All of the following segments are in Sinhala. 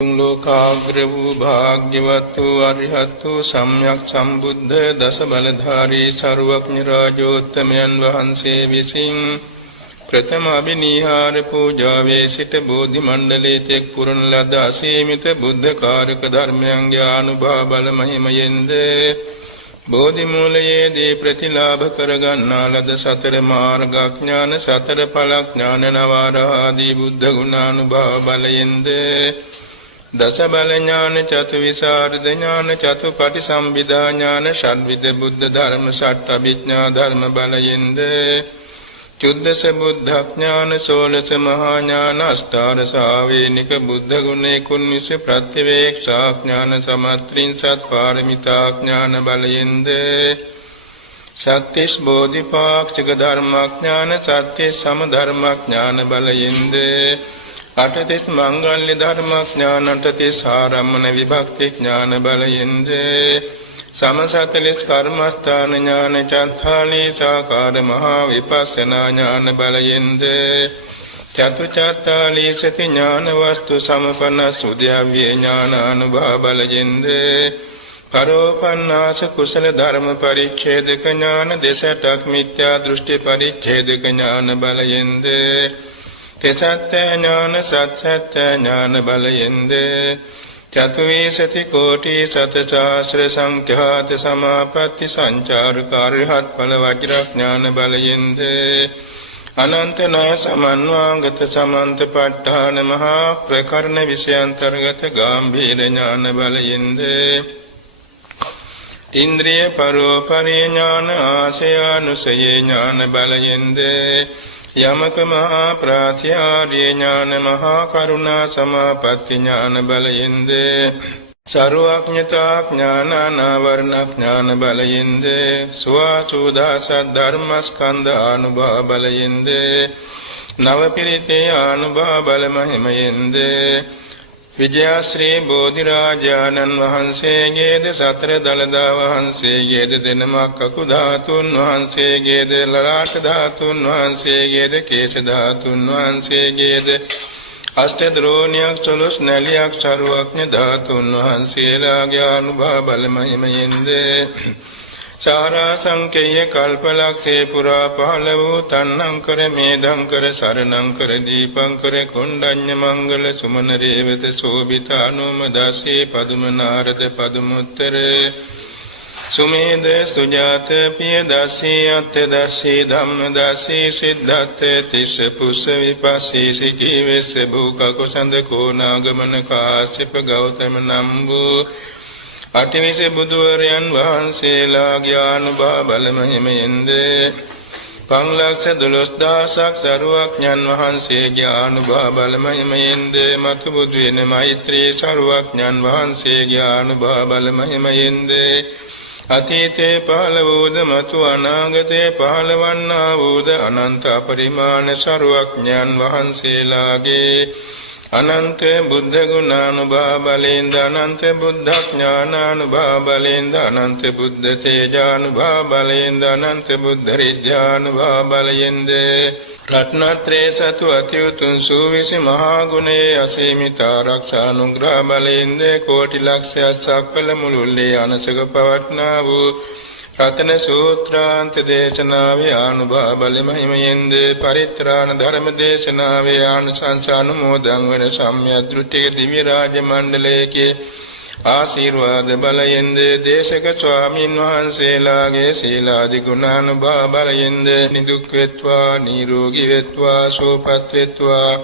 लोकाग्र वू भाग्यवतु अरिहतु सम्यक संबुद्ध दस बलधारी सर्वज्ञ राजोत्तमयන් වහන්සේ විසින් ප්‍රථම අභිනිහාර පූජාවේ සිට බෝධි මණ්ඩලයේ තෙක් පුරන ලද අසීමිත බුද්ධ කාරක ධර්මයන්ගේ අනුභව බල මහිමයෙන්ද බෝධි මූලයේදී ප්‍රතිලාභ කරගන්නා ලද සතර මාර්ගඥාන සතර ඵලඥාන නවාරාදී බුද්ධ ගුණානුභව බලයෙන්ද දස බල ඥාන චතු විසරද ඥාන චතු පටිසම්භිදා ඥාන ෂඩ්විද බුද්ධ ධර්ම ෂට් අභිඥා ධර්ම බලයෙන්ද චුද්දස බුද්ධ ඥාන සෝලස මහා ඥාන අෂ්ටාර ශාවේනික බුද්ධ ගුණ 19 ප්‍රත්‍යවේක්ෂා ඥාන සමත්‍රින්සත් පාරමිතා ඥාන බලයෙන්ද සත්‍තිස් බෝධිපාක්ෂික ධර්මඥාන සත්‍තිස් සම ධර්මඥාන බලයෙන්ද අටතිස් මංගල්‍ය ධර්මඥාන අටතිස් ආරම්මන විභක්ති ඥාන බලයෙන්ද සමසතලිස් කර්මස්ථාන ඥාන චත්තාලීසාකාර මහා විපස්සනා ඥාන බලයෙන්ද චතුචත්තාලීසති ඥාන වස්තු සමපන්න සුද්ධාව්‍ය ඥාන අනුභව බලයෙන්ද පරෝපන්නාස කුසල ධර්ම පරිච්ඡේදක ඥාන දෙසටක් මිත්‍යා දෘෂ්ටි පරිච්ඡේදක ඥාන බලයෙන්ද තෙසත්ත්‍ය ඥාන සත්‍යත්‍ය ඥාන බලයෙන්ද චතුවිසති කෝටි සතසාස්ත්‍ර සංඛ්‍යාත සමාපatti සංචාරක අරිහත් ඵල වජ්‍රඥාන බලයෙන්ද අනන්ත ණය සමන්වාගත සමන්ත ප ဋ ාණ මහා ප්‍රකරණ විෂයාන්තර්ගත ගාම්භීර ඥාන බලයෙන්ද ඉන්ද්‍රිය පරෝපරේ ඥාන ආශයානුසයේ ඥාන බලයෙන්ද යමක මහා ප්‍රාත්‍යාර්ය ඥාන මහා කරුණා සමාපatti ඥාන බලයෙන්ද සර්වඥතා ඥාන අනාවරණ ඥාන බලයෙන්ද සුවාසුදාස ධර්මස්කන්ධ අනුභව බලයෙන්ද නවපිරිතේ අනුභව බල මහිමයෙන්ද විජයශ්‍රී බෝධිරාජානන් වහන්සේගේද සතර දළදා වහන්සේගේද දෙනමක් කකු ධාතුන් වහන්සේගේද ලලාට ධාතුන් වහන්සේගේද කේශ ධාතුන් වහන්සේගේද අෂ්ට ද්‍රෝණියක් චොළොස් නැලියක් සරුවක්ඥ ධාතුන් වහන්සේලාගේ අනුභව බල මහිමයෙන්ද සාරා සංකේය කල්පලක්ෂේ පුරා පහළ වූ තන්නංකර මේධංකර සරණංකර දීපංකර කොණ්ඩඤ්ඤ මංගල සුමන රේවත සෝභිත අනුමදාසේ පදුම නාරද පදුමුත්තර සුමේද සුජාත පිය දාසී අත්ථ දාසී ධම්ම දාසී සිද්ධාර්ථ තිස්ස පුස්ස විපස්සී සිකී වෙස්ස භූක කුසඳ කෝනාගමන කාශ්‍යප ගෞතම නම් වූ අටිවිස බුදුවරයන් වහන්සේලාගේ අනුභව බල මහිමයෙන්ද 512000ක් සරුවඥන් වහන්සේගේ අනුභව බල මහිමයෙන්ද මතු බුදු වෙන මෛත්‍රී සරුවඥන් වහන්සේගේ අනුභව බල මහිමයෙන්ද අතීතේ පහළ වූද මතු අනාගතේ පහළවන්නා වූද අනන්ත අපරිමාණ සරුවඥන් වහන්සේලාගේ අනන්ත බුද්ධ ගුණානුභව බලෙන්ද අනන්ත බුද්ධ ඥානානුභව බලෙන්ද අනන්ත බුද්ධ තේජානුභව බලෙන්ද අනන්ත බුද්ධ රිද්‍යානුභව බලෙන්ද රත්නත්‍රේ සතු අතිඋතුම් සූවිසි මහා ගුණේ අසීමිත ආරක්ෂානුග්‍රහ බලෙන්ද කෝටි ලක්ෂයක් සක්වල මුළුල්ලේ අනසක පවට්නා වූ රතන සූත්‍රාන්ත දේශනාවේ අනුභව බල මහිමයෙන්ද පරිත්‍රාණ ධර්ම දේශනාවේ ආනුසංස අනුමෝදන් වන සම්්‍යද්ෘතික දිව්‍ය රාජ මණ්ඩලයේ ආශිර්වාද බලයෙන්ද දේශක ස්වාමීන් වහන්සේලාගේ සීලාදි ගුණානුභව බලයෙන්ද නිදුක් වෙත්වා නිරෝගී වෙත්වා සුවපත් වෙත්වා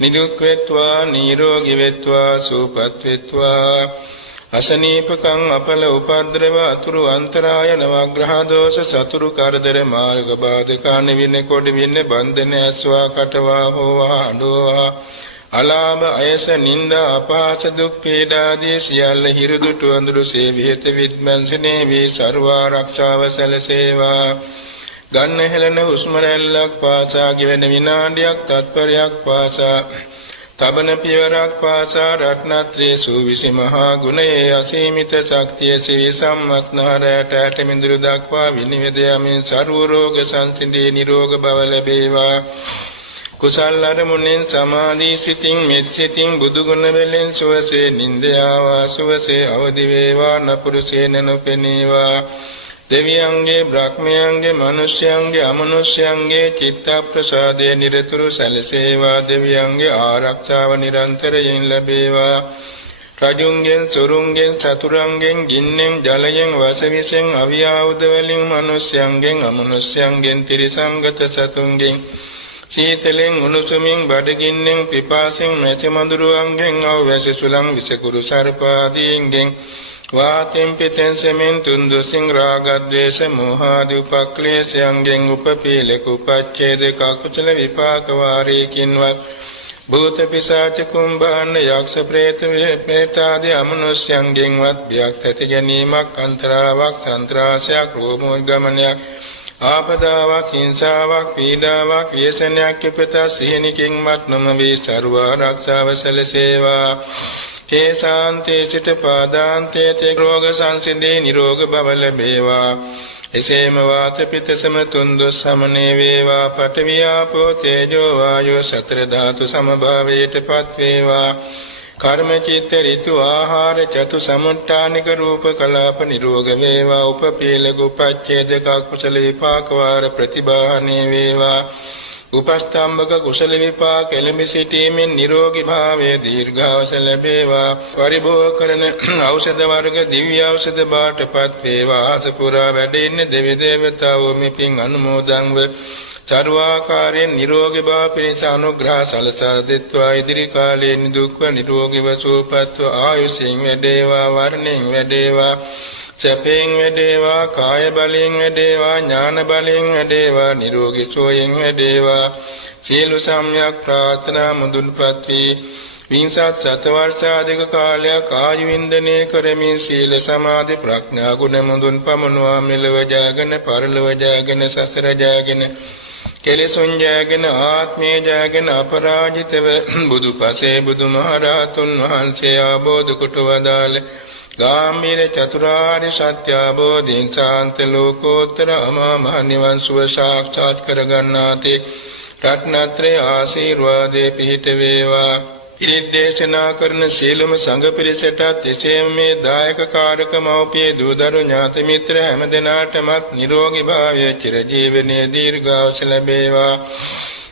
නිදුක් වෙත්වා නිරෝගී වෙත්වා සුවපත් වෙත්වා අසනීපකං අපල උපද්‍රව අතුරු අන්තරාය නවග්‍රහ දෝෂ සතුරු කරදර මාර්ග බාධකාන වින කොට වින බන්ධන ඇස්වා කටවා හෝවා අඬවා අලාභ අයස නිന്ദා අපහාස දුක් පීඩාදී සියල්ල හිරුදුටු අඳුරු සේවිත විද්මන්සනේ වී ਸਰව ආරක්ෂාව සැලසේවා ගන්න හෙළන හුස්ම රැල්ලක් පාසා ගෙවෙන විනාඩියක් තත්පරයක් පාසා තබන පියවරක් පාසා රත්නත්‍රේ සූවිසි මහා ගුණයේ අසීමිත ශක්තිය සිවි සම්මස්නහරයට ඇටමිඳුරු දක්වා විනිවිද යමින් ਸਰව රෝග සංසිඳී නිරෝග බව ලැබේවා කුසල් අරමුණෙන් සමාධි සිතින් මෙත් සිතින් බුදුගුණ වලින් සුවසේ නින්ද ආවා සුවසේ අවදි වේවා නපුරුසේන නොපෙනේවා දෙවියන්ගේ බ්‍රහ්මයන්ගේ මිනිස්යන්ගේ අමනුෂ්‍යයන්ගේ චිත්ත ප්‍රසාදේ නිරතුරු සැලසේවා දෙවියන්ගේ ආරක්ෂාව නිරන්තරයෙන් ලැබේවා රජුන්ගෙන් සොරුන්ගෙන් චතුරන්ගෙන් ගින්නෙන් ජලයෙන් වසවිසෙන් අවියාවුද වලින් මිනිස්යන්ගෙන් අමනුෂ්‍යයන්ගෙන් ත්‍රිසංගත සතුන්ගෙන් සීතලෙන් උණුසුමින් බඩගින්නෙන් පිපාසෙන් මැසි මඳුරුවන්ගෙන් අවැසි සුලං විසකුරු සර්පාදීන්ගෙන් වාතෙන් පිටෙන් සෙමෙන් තුන්දුසින් රාග ද්වේෂ මෝහ ආදී උපක්ලේශයන්ගෙන් උපපීලක උපච්ඡේදක කුසල විපාක වාරයකින්වත් භූත පිසාච කුම්භාන යක්ෂ ප්‍රේත වේපේතාදී අමනුෂ්‍යයන්ගෙන්වත් බියක් ඇති ගැනීමක් අන්තරාවක් සන්ත්‍රාසයක් රෝමෝල්ගමනයක් ආපදාවක් හිංසාවක් පීඩාවක් ව්‍යසනයක් පිපත සිහිනකින්වත් නොමවී සර්ව ආරක්ෂාව සැලසේවා තේසාන්තේ සිට පාදාන්තේ තේ රෝග සංසිඳේ නිරෝග බව ලැබේවා එසේම වාත පිත සමතුන්දොස් සමනේ වේවා පඨවි ආපෝ තේජෝ වායෝ සතර ධාතු සමභාවයටපත් වේවා කර්ම චිත්ත ඍතු ආහාර චතු සමුට්ඨානික රූප කලාප නිරෝග වේවා උපපීලක උපච්ඡේදක කුසල විපාක වාර ප්‍රතිබාහනේ වේවා උපස්තම්භක කුසල විපාක එළඹ සිටීමෙන් නිරෝගී භාවයේ දීර්ඝායස ලැබේවා පරිභෝග කරන ඖෂධ වර්ග දිව්‍ය ඖෂධ බාටපත් වේවා අසපුරා වැඩ ඉන්න දෙවි දේවතාවෝ මෙපින් අනුමෝදන්ව සර්වාකාරයෙන් නිරෝගී භාව පිණිස අනුග්‍රහ සලසා දෙත්වා ඉදිරි කාලයේ නිදුක්ව නිරෝගීව සුවපත්ව ආයුෂයෙන් වැඩේවා වර්ණයෙන් වැඩේවා සැපයෙන් වැඩේවා කාය බලයෙන් වැඩේවා ඥාන බලයෙන් වැඩේවා නිරෝගී සෝයෙන් වැඩේවා සියලු සම්‍යක් ප්‍රාර්ථනා මුදුන්පත් වී විංසත් සතවර්ෂාධික කාලයක් ආයු වින්දනය කරමින් සීල සමාධි ප්‍රඥා ගුණ මුදුන් පමනුවා මෙලව ජයගෙන පරලොව ජයගෙන සසර ජයගෙන කෙලෙසුන් ජයගෙන ආත්මේ ජයගෙන අපරාජිතව බුදුපසේ බුදුමහරහතුන් වහන්සේ ආબોධ කොට වදාළ ගාම්භීර චතුරාර්ය සත්‍ය අවබෝධයෙන් ශාන්ත ලෝකෝත්තර අමා මහ නිවන් සුව සාක්ෂාත් කර ගන්නාතේ රත්නත්‍රේ ආශිර්වාදේ පිහිට වේවා ඉරිදේශනා කරන සීලම සංඝ පිරිසටත් එසේම මේ දායක කාරක මෞපිය දූදරු ඥාති මිත්‍ර හැම දෙනාටමත් නිරෝගී භාවය චිරජීවනයේ දීර්ඝායුෂ ලැබේවා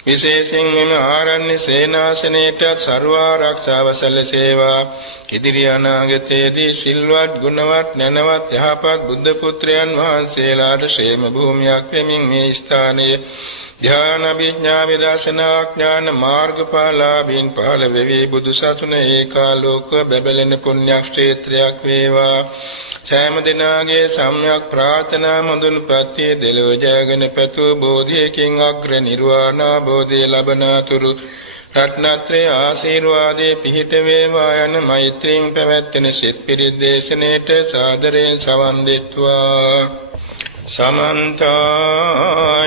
විශේෂයෙන් මෙම ආරණ්‍ය සේනාසනයට සර්ව ආරක්ෂාව සැලසේවා ඉදිරි අනාගතයේදී සිල්වත් ගුණවත් නැනවත් යහපත් බුද්ධ පුත්‍රයන් වහන්සේලාට ශේම භූමියක් වෙමින් මේ ස්ථානයේ ධ්‍යාන විඥා විදර්ශනා ඥාන මාර්ගඵලාභීන් පහළ වෙවි බුදු සසුන ඒකාලෝක බැබලෙන පුණ්‍ය ක්ෂේත්‍රයක් වේවා සෑම දිනාගේ සම්‍යක් ප්‍රාර්ථනා මුදුන්පත් දෙලොව ජයගෙන පැතු බෝධියකින් අග්‍ර නිර්වාණ බෝධිය ලබනාතුරු රත්නත්‍රේ ආශිර්වාදේ පිහිට වේවා යන මෛත්‍රියෙන් පැවැත්වෙන සිත් පිරිත් දේශනෙට සාදරයෙන් සවන් දෙත්වා සමන්ත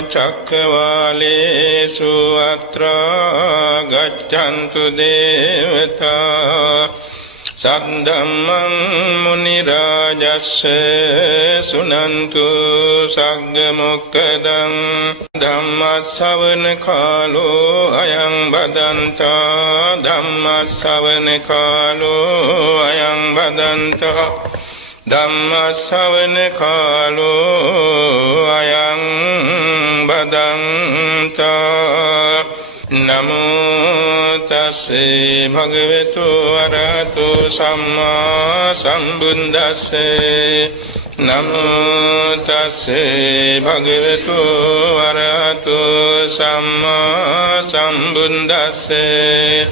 චක්කවාලේසු අත්‍රා ගච්ඡන්තු දේවතා සද්ධම්මං මුනි රාජස්ස සුනන්තු සග්ග මොක්ඛදං ධම්ම ශ්‍රවණ කාලෝ අයං බදන්තා ධම්ම ශ්‍රවණ කාලෝ අයං බදන්තා ධම්ම ශ්‍රවණ කාලෝ අයං බදන්තා නමෝ තස්සේ භගවතු අරහතෝ සම්මා සම්බුද්දස්සේ නමෝ තස්සේ භගවතු අරහතෝ සම්මා සම්බුද්දස්සේ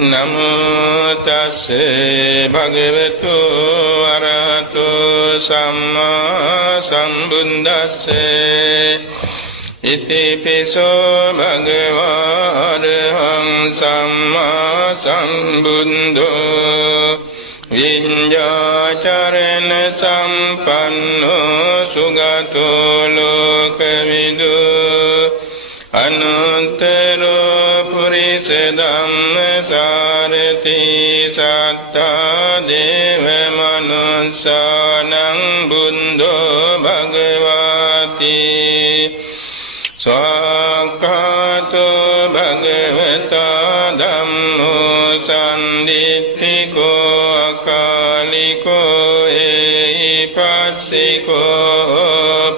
නමෝ තස්සේ භගවතු අරහතෝ සම්මා සම්බුද්දස්සේ ඉතිපිසෝ භගවාරහං සම්මා සම්බුද්ධෝ විඤ්ඤාචරණ සම්පන්නෝ සුගතෝ ලෝකවිදු අනුත්තරෝ පුරිස ධම්මසාරති සත්තා දේව මනුස්සානං බුද්ධෝ භගවාති ස්වාක්ඛාතෝ භග ආකාලිකෝ ඒපස්සිකෝ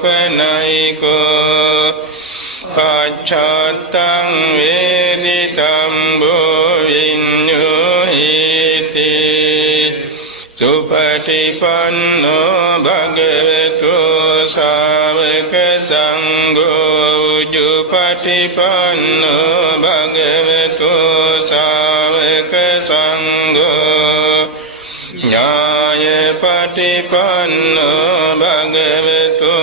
පනයිකෝ පච්ඡත්තං වේදිතං භෝවිඤ්ඤෝහිති සුපටිපන්නෝ භගවතු ශාවක සංඝෝ උජුපටිපන්නෝ භගවතු ශාවක සංඝෝ ඥායපටිපන්නෝ භගවතු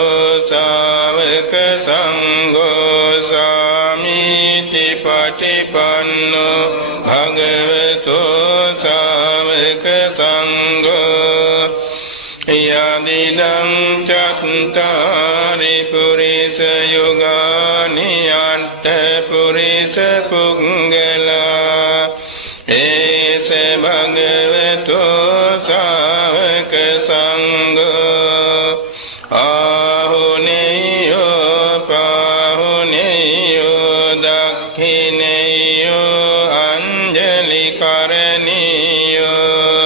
ශාවක සංඝෝ සාමීචි පටිපන්නෝ භගවතු ශාවක සංඝෝ යදිදං චත්තාරි පුරිස යුගානි අට්ඨ පුරිස පුංගලා ඒස භගවතු ශාවක සංඝෝ ආහුනේයෝ පාහුනේයෝ දක්ඛිනේයෝ අංජලි කරණීයෝ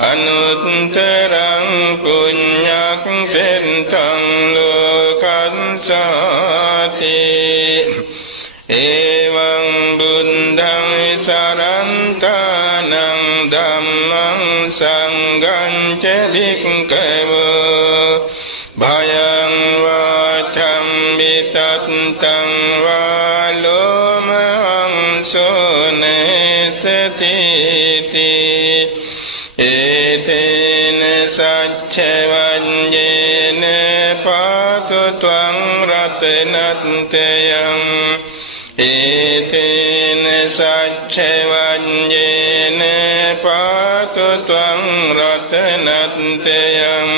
අනුත්තරං පුඤ්ඤක් පෙන්තං ලෝකංසාති එවං බුද්ධං සරන්තානං ධම්මං සංඝං ච වික්ඛවෝ භයං වාචං විතත්තං වාලෝමං සෝනේසති ඒතේන සච්චවඤ්ඤේන පාතු ත්වං රතනත්තයං ඒතේන සච්චවඤ්ඤේන පාතු ත්වං රතනත්තයං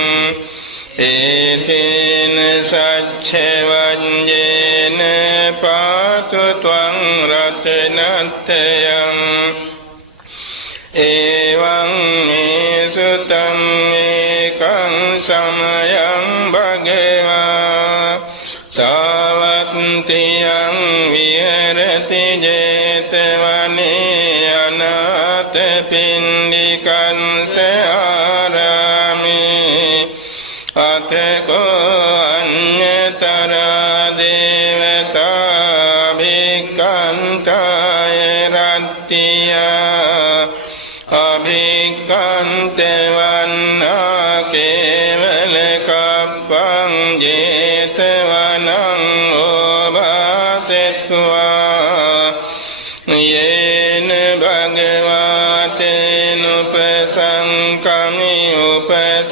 ඒතේන සච්චවඤ්ඤේන පාතු ත්වං රතනත්තයං එවං සුතං ඒකං සමයං භගවා සාවත්තියං විහෙරති ජේතවනේ අනාථ පින්ඩිකං සාරාමේ අතකෝ අඤ්ඤතරා දේවතා භික්ඛන්තාය රත්තියා අභික්ඛන්තවන්නා කේවල කප්පං ජේතවනං ඕභාසෙත්වා යේන භගවතේන උපසංකමි උපසංකමිත්වා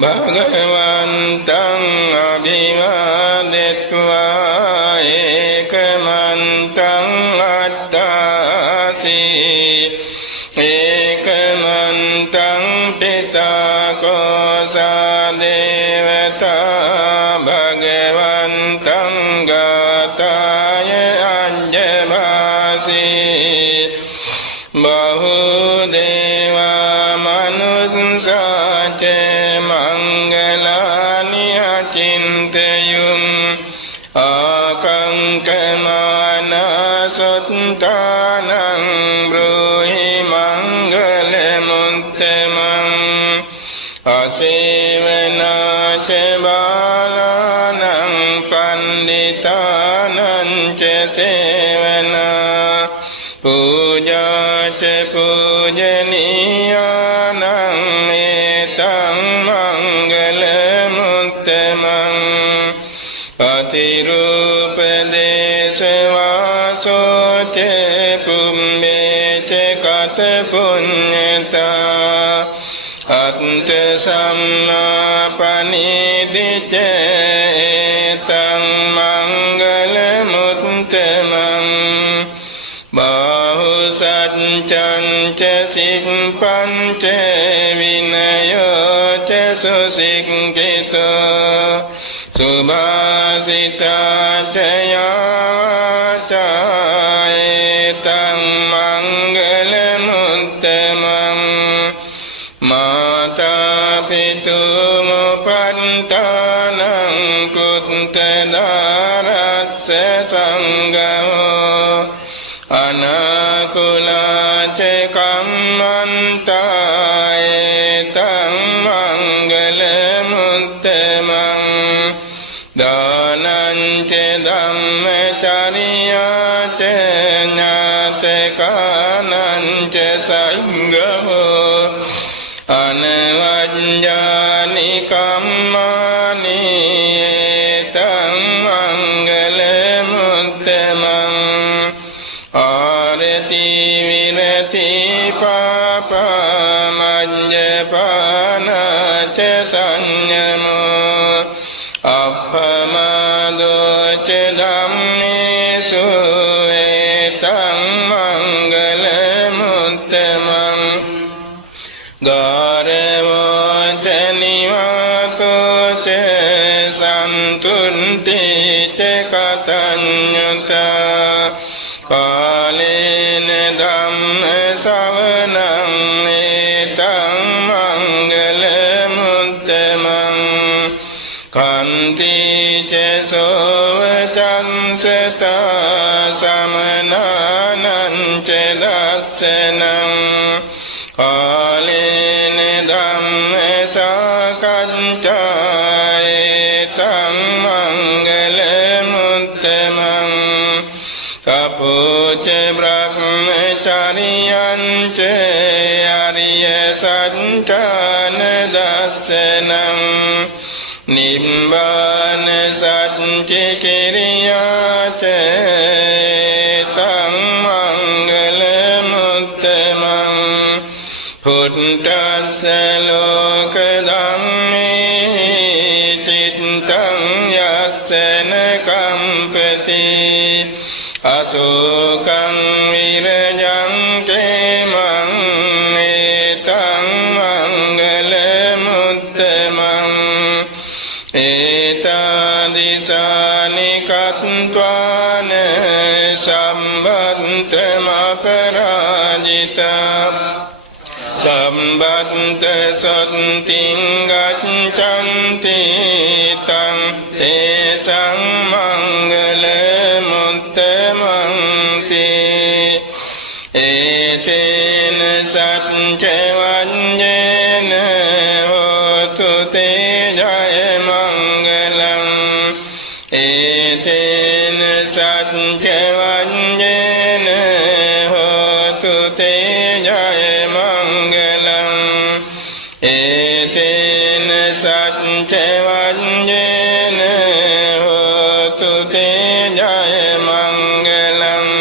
භගවන්තං අභිවාදෙත්වා ඒකමන්තං ඒකමන්තං පිතාකෝසා දේවතා භගවන්තං ගාතාය අඤ්ඤභාසී බහුදේවා මනුස්සාච මංගලානි අචින්තයුම් ආකංකමානසත්තානං අසේවනාච බාලානං පණ්ඩිතානං ච සේවනා පූජාච පූජනීයානං ඒතං මංගල මුත්තමං අතිරූප දේශවාසෝච කුම්භේච කත පුඤ්ඤතා අත්ථ සම්මාපනිදිච ඒතං මංගල මුත්තමං බාහු සච්ඡං ච සික්ඛං ච විනයෝ ච සුසික්ඛිතෝ සුභාසිතා ච යාචා ඒතං මංගල මුත්තමං මාතා පිතුමුපන්තානං කුත්තදාරස්ස සංඝෝ අනාකුලා च कम्मन्ताय तं मङ्गलमुत्तमम् दानं च धम्मचर्या च ज्ञातकानं च संगहो अनवज्ञानि कम्मानि तं मङ्गलमुत्तमम् आरति विरति पापमज्जपाना च संयमो अपमादो च धम्मेषु एतं मङ्गलमुत्तमम् गारवो च निवातो च सन्तुष्टि च कथञ्युता कालेन धम्मश्रवणं एतं मङ्गलमुत्तमम् कान्ति च सोवचंसता समनानं च दर्शनम् कालेन धम्मसाकञ्चा एतं मङ्गलमुत्तमम् तपो च ब्रह्मचर्यं च आर्यसञ्चानदर्शनम् निम्बान सञ्चिकिर्या च एतं मङ्गलमुत्तमम् पुट्टस्य लोकधम्मे चित्तं यस्य न कम्पति अशोकं विरजं क्षेमं एतं मङ्गलमुत्तमम् एतादृशानि कृत्वान सम्बद्धमपराजिता सम्बद्ध सन्तिं गच्छन्ति तं तेषां मङ्गलमुत्तमं ते एतेन सञ्चवञ्जेन होतु ते जयमङ्गलम् एतेन सञ्चवञ्जेन होतु ते जयमङ्गलम् एतेन सञ्चवञ्जेन होतु ते जयमङ्गलम्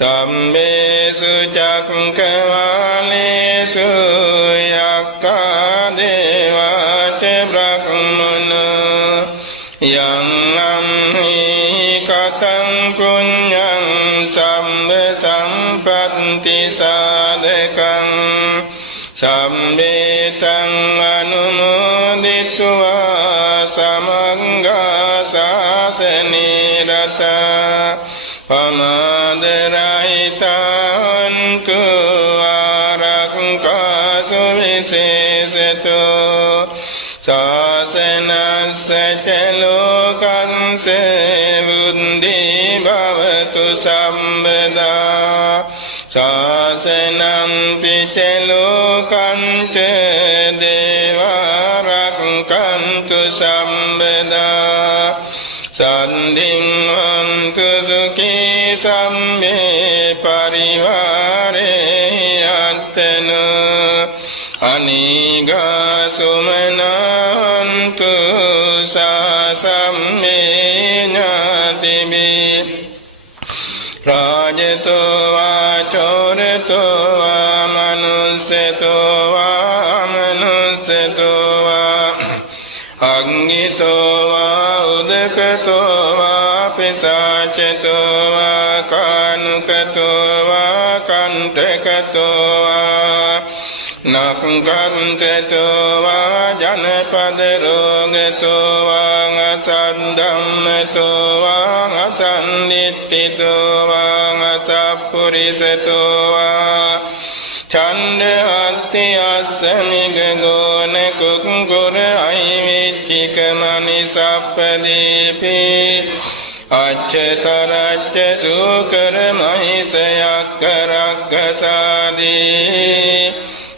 सम्मेषु चक्रवालेषु यक्कादेवा च ब्रह्मणो यं हि कथं पुण्यं सम्पत्ति साधकं सम्वेतं अनुमोदित्वा समङ्गा शासने रता पमादरहितान्तु आरक्षकासु विशेषतो शासनस्य च लोकस्य बुद्धि भवतु सर्वदा शासनं च लोकं च देवा रक्षन्तु सर्वदा सन्धिं हन्तु सुखी सम्मे परिवारे अत्तनो अनीगा सुमनान्तु सासम्मे ज्ञातिभिः राजतो वा चोरतो वा मनुष्यतो वा मनुष्यतो वा अङ्गितो वा उदकतो वा पिशाचतो वा कानुकतो वा कण्टकतो वा नखङ्कन्ततो वा जनपदरोगतो वा असद्धम्मतो वा असन्निष्ठितो वा असत्पुरुषतो वा छन्दहस्ति अस्मिगगोन कुक्कुर ऐविच्चिकमणिसप्पदीपि අච්චතරච්ච සූකර මහිසයක්කරක්කසාදී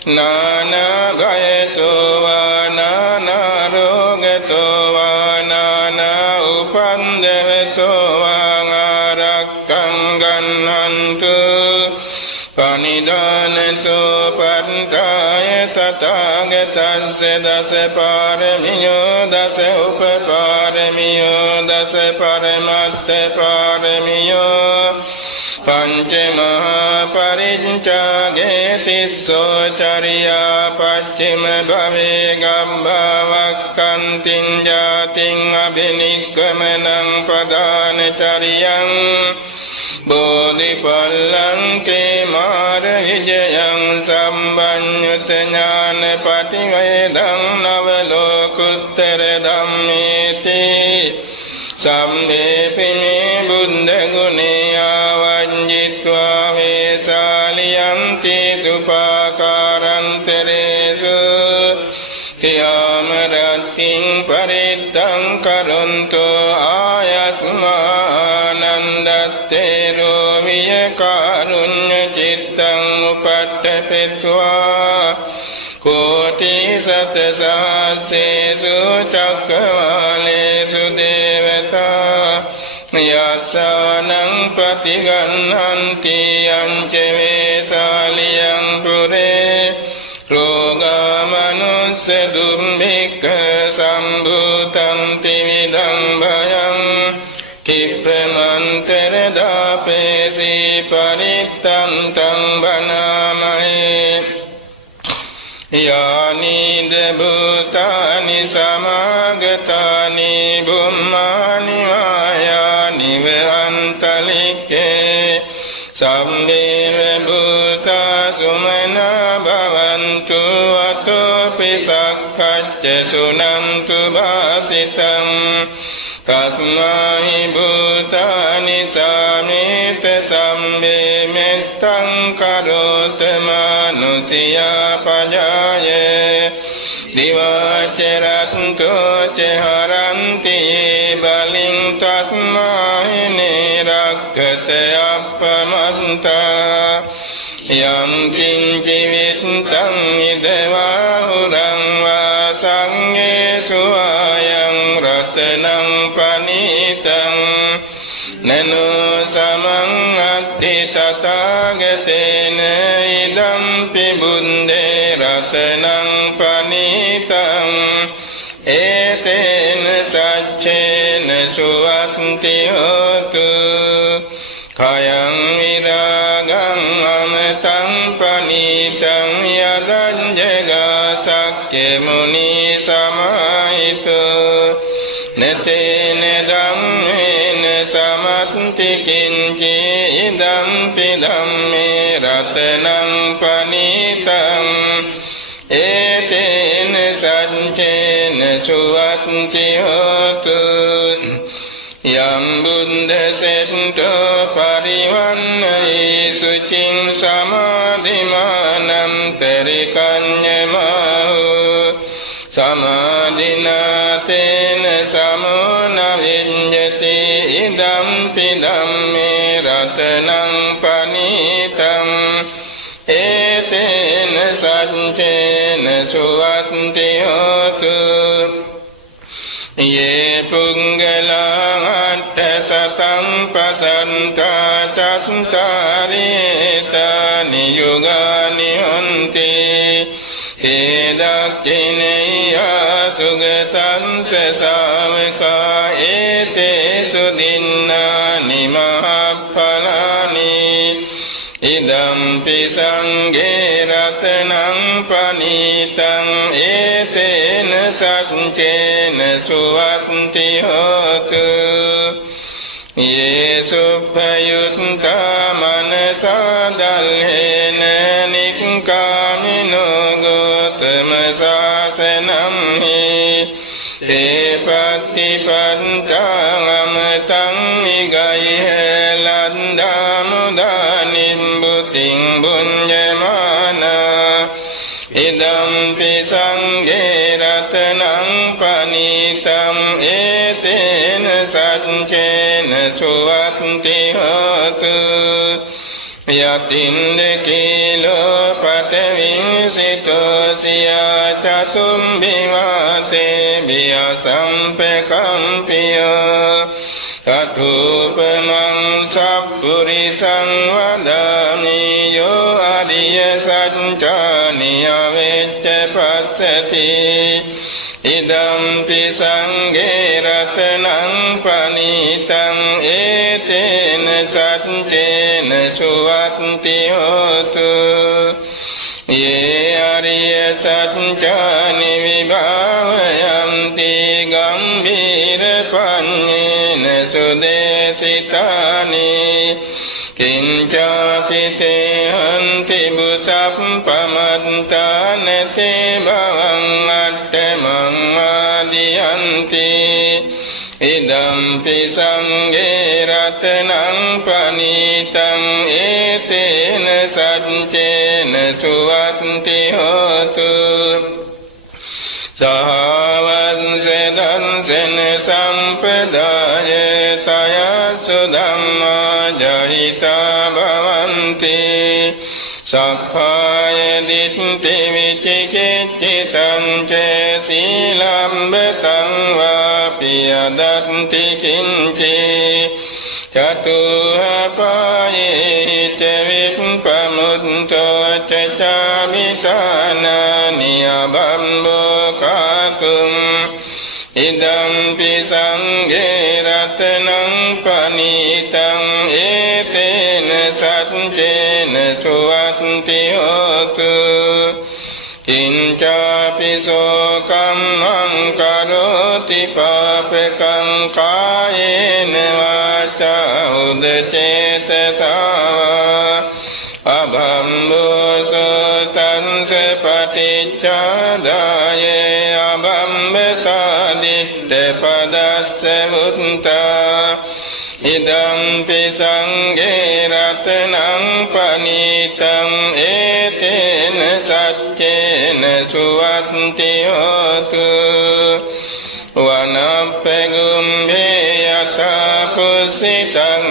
නානා ගයතෝ වා නානා රෝගතෝ වා නානා උපන්දවතෝ වා ආරක්කං ගන්නන්තු පනිදානතෝ පන්තාය තථාගතස්ස දස පාරමියෝ දස උපපාරමියෝ දස පරමත්ත පාරමියෝ පංච මහා පරිච්ඡාගේ තිස්සෝ චරියා පච්චිම භවේ ගම්භාවක්ඛන්තිං ජාතිං අබිනික්කමනං පදාන චරියං බෝධිපල්ලංකේ මාර විජයං සම්බඤ්ඤුත ඥාන පටිවේදං නව ලෝකුත්තර ධම්මේති සම්මේපිනේ බුද්ධ ගුණේ ආවංජිත්වා වේසාලියන්ති සුපාකාරන්තරේසු කියාම රත්තිං පරිත්තං කරොන්තෝ ආයස්මානන්දත්තේරෝ විය කාරුණ්‍ය චිත්තං උපට්ඨපෙත්වා කෝටි සත සහස්සේසු චක්කවාලේසු දේවතා යස්සානං ප්‍රතිගන්නන්ති අංච වේසාලියං පුරේ රෝගාමනුස්ස දුම්භික්ඛ සම්භූතං ත්‍රිවිධං භයං කිප්පමන්තර දාපේසි පරිත්තන්තං බනාමහේ යානිද භූතානි සමාගතානි බුම්මානි වායානි වහන්තලික්කේ සම්දේව භූතා සුමනා භවන්තු අතෝපි සක්ඛච්ච සුනන්තු භාසිතං තස්මාහි භූතානි සාමේත සම්මේ මෙත්තං කරෝත මානුසියා පජාය දිවාචරත්තෝ ච හරන්ති බලින් තස්මාහි නිරක්ඛත අප්පමත්තා යම් කිංචි විත්තං ඉදවාහුරං වා සංඝේසු ආයං රතනං පනිතං නනෝ සමං අත්ථි තථාගතේන ඉදම්පි බුන්දේ රතනං පනිතං ඒතේන සච්චේන සුවත්ති හෝතු කයං විරාගං අමතං පනිතං යදං ජගසක්ඛේ මුනි සමාහිතෝ නතේන ධම්මේන සමත්ති කිංචි ඉදම්පි ධම්මේ රතනං පනිතං ඒතේන සච්චේන සුවත්ති හෝතු යම් බුද්ධ සෙට්ඨෝ පරිවන්නයි සුචින් සමාධිමානම් terikannyamahu සමාධිනාතේන සමෝන විඤ්ඤති ඉදම්පි ධම්මේ රතනං පනිතං ඒතේන සච්චේන සුවත්ති හෝතු යේ පුංගලං සතං පසන්තා චත්තාරේතානි යුගානි හොන්ති තේ දක්ඛිනේයා සුගතං සසාවකා ඒතේසු දින්නානි මහඵලානි ඉදම්පි සංඝේ රතනං පනිතං ඒතේන සච්චේන සුවත්ති හෝතු යේසුප්පයුක්ඛා මනසා දල්හේන නික්ඛාමිනෝ ගෝතම සාසනං හි තේ පත්තිපන්තං නිගයිහ ලන්දා මුදා නිම්බුතින් බුඤ්ජමානා ඉදම්පි සංඝේ රතනං පනිතං ඒතේන සච්චේන සුවත්ති හෝතු යතින්ද කීලෝ පඨවින් සිතෝ සියා චතුම් බිමාතේ බිය සම්පකම්පියෝ තතුපමං සප්පුරිසං වදාමි යෝ අරිය සත්‍යානිය වෙච්ච පස්සති ඉදම්පි සංඝේ රතනං පනිතං ඒතේන සච්චේන සුවත්ති හෝතු යේ අරිය සත්‍යානි විභාවයන්ති ගම්භීර පඤ්ඤේන සුදේසිතානි කිංචාපිතේ හන්ති බුසප්පමත්තාන තේ භවං අට්ඨමං ආදියන්ති ඉදම්පි සංඝේ රතනං පනිතං ඒතේන සච්චේන සුවත්ති හෝතු සාවංසදංසන සම්පදාය තයසු ධම්මා ජහිතා භවන්ති සක්ඛාය දිට්ඨි විචිකිච්ඡිතං ච සීලම්බතං වාපි අදත්ති කිංචි චතුහපායේ ච විප්පමුත්තෝ ච චාමිතානානි අබම්බෝ කාතුම් ඉදම්පි සංඝේ රතනං පනිතං ඒතේන සච්චේන සුවත්ති හෝතු කිංචාපි සෝකම්මං කරෝති පාපකං කායේන වාචා උදචේතසා අබම්බෝ සෝතංස පටිච්චාදාය අබම්බතා දිට්ඨ පදස්ස මුත්තා ඉදම්පි සංඝේ රතනං පනිතං ඒතේන සච්චේන සුවත්ති හෝතු වනප්පගුම්භේ යථා පුස්සිතං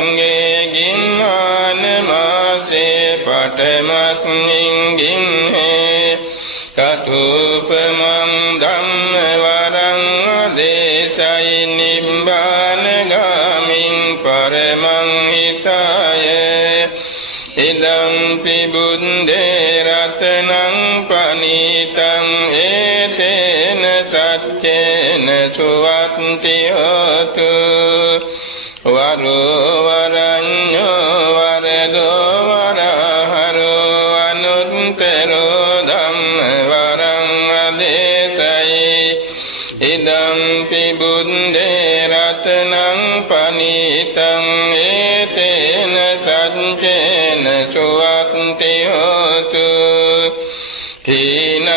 ගිම්මාන මාසේ පඨමස්මින් ගිම්හේ තතුපමං ධම්ම වරං ආදේශයි නිබ්බාන ගාමින් පරමං හිතාය ඉදම්පි බුද්දේ රතනං පනිතං ඒතේන සච්චේන සුවත්ති හෝතු වරෝ වරඤ්ඤෝ වරදෝ වරහරෝ අනුත්තරෝ ධම්ම වරං ආදේශයි ඉදම්පි බුද්දේ රතනං පනිතං ඒතේන සච්චේන සුවත්ති හෝතු කීනං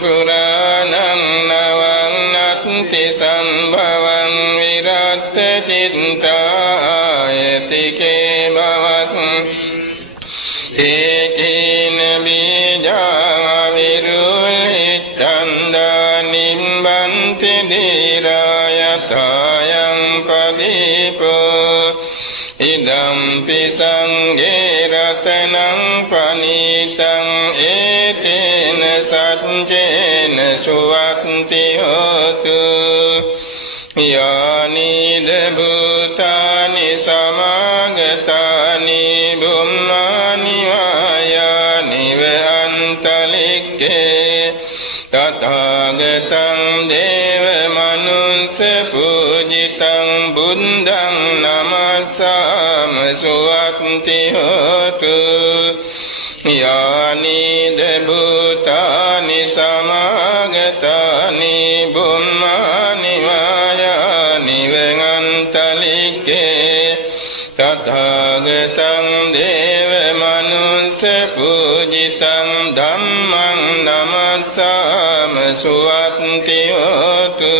පුරාණං නවං නත්ති සම්භවං විරත් චිත්තායතිකේ භවං ඒකේන බීජං විරුල්හිච්ඡන්දා නිම්බන්ති ධීරායතායං පදීපෝ ඉදම්පි සංඝේ රතනං පනිතං ඒතේන සච්චේන සුවත්ති හෝතු යානිද භූතානි සමාගතානි බුම්මානි වායානි වහන්තලික්කේ තථාගතං දේව මනුස්ස පූජිතං බුද්ධං නමස්සාම සුවත්ති හෝතු යානිද භූතානි සමාගතානි බුම්මානි වායානි වහන්තලික්කේ තථාගතං දේව මනුස්ස පූජිතං ධම්මං නමස්සාම සුවත්ති හෝතු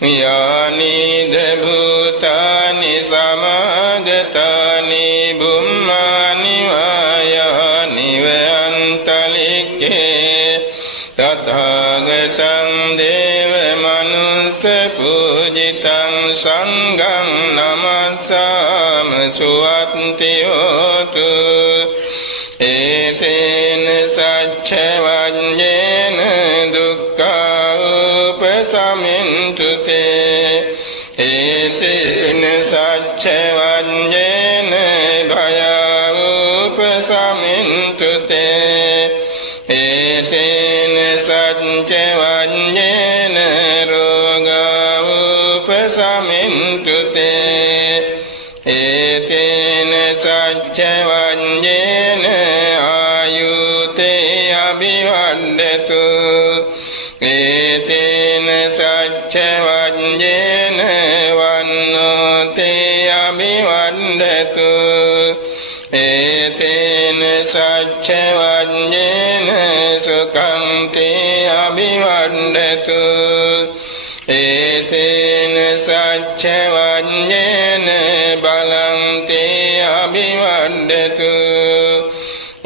යානිද භූතානි සමාගතානි බුම්මානි වායානි වහන්තලික්කේ තථාගතං දේව මනුස්ස පූජිතං සංඝං නමස්සාමි සාම සුවත්ති හෝතු ඒතේන සච්ච වඤ්ඤේන දුක්ඛා උපසමින්තු තේ ඒතේන සච්ච වඤ්ඤේන භයා උපසමින්තු තේ ඒතේන සච්ච වඤ්ඤේන රෝගා උපසමින්තු තේ ඒතේන සච්ච වඤ්ඤේන ආයුතේ අභිවද්දතු ඒතේන සච්ච වඤ්ඤේන වන්නෝතේ අභිවද්දතු ඒතේන සච්ච වඤ්ඤේන සුඛං තේ අභිවද්දතු ඒතේන සච්ච වඤ්ඤේන බලං තේ අභිවද්දතු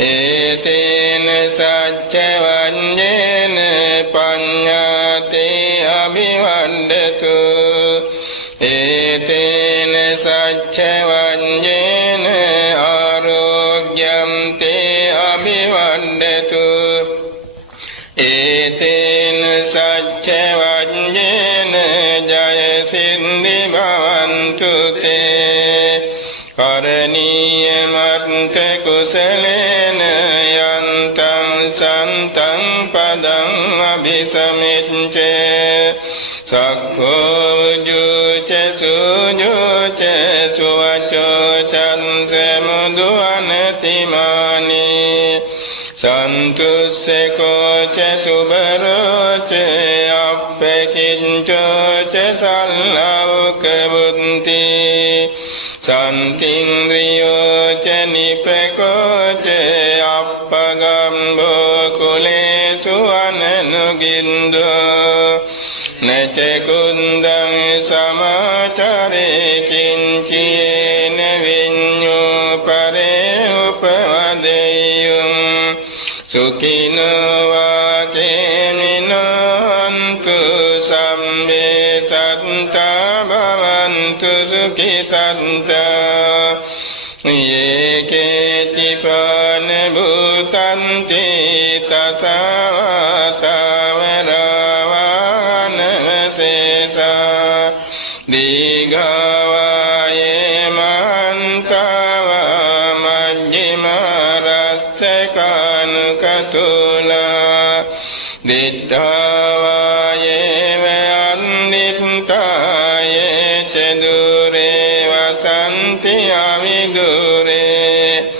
ඒතේන සච්ච වඤ්ඤේන පඤ්ඤා තේ අභිවද්දතු ඒතේන සච්ච වඤ්ඤේන ආරෝග්‍යං තේ අභිවද්දතු ඒතේන සච්ච වඤ්ඤේන ජය සිද්ධි භවන්තු තේ කරණීය මත්ත කුසලේන යන්තං සන්තං පදං අபிසමිච්ඡ සක්ඛෝ ජුච සුජුච සුවචෝ චන්ස මුදු අනතිමානි සන්තුස්සකෝ ච සුබරෝ ච අප්පකින්චෝ ච සල්ලවක බුද්ධි සන්තින්ද්‍රියෝ ච නිපකෝ ච අප්පගම්බෝ කුලේසු අනනුගින්දෝ නච කුන්දං සමාචරේ කිංචේන විඤ්ඤෝ පරේ උපවදෙය්‍යං සුඛිනෝ වාකේමිනෝන්තු සම්මේ සත්තා භවන්තු සුඛිතන්තා යේකේති පාන භූතන්ති තසවතාවරාවනසේසා දීඝාවායේ මන්තාවා මජ්ජිමාරස්සකානුකතුලා දිට්ඨාවායේ වයන්නිත්තායේ ච දුරේ වසන්ති අවිදුරේ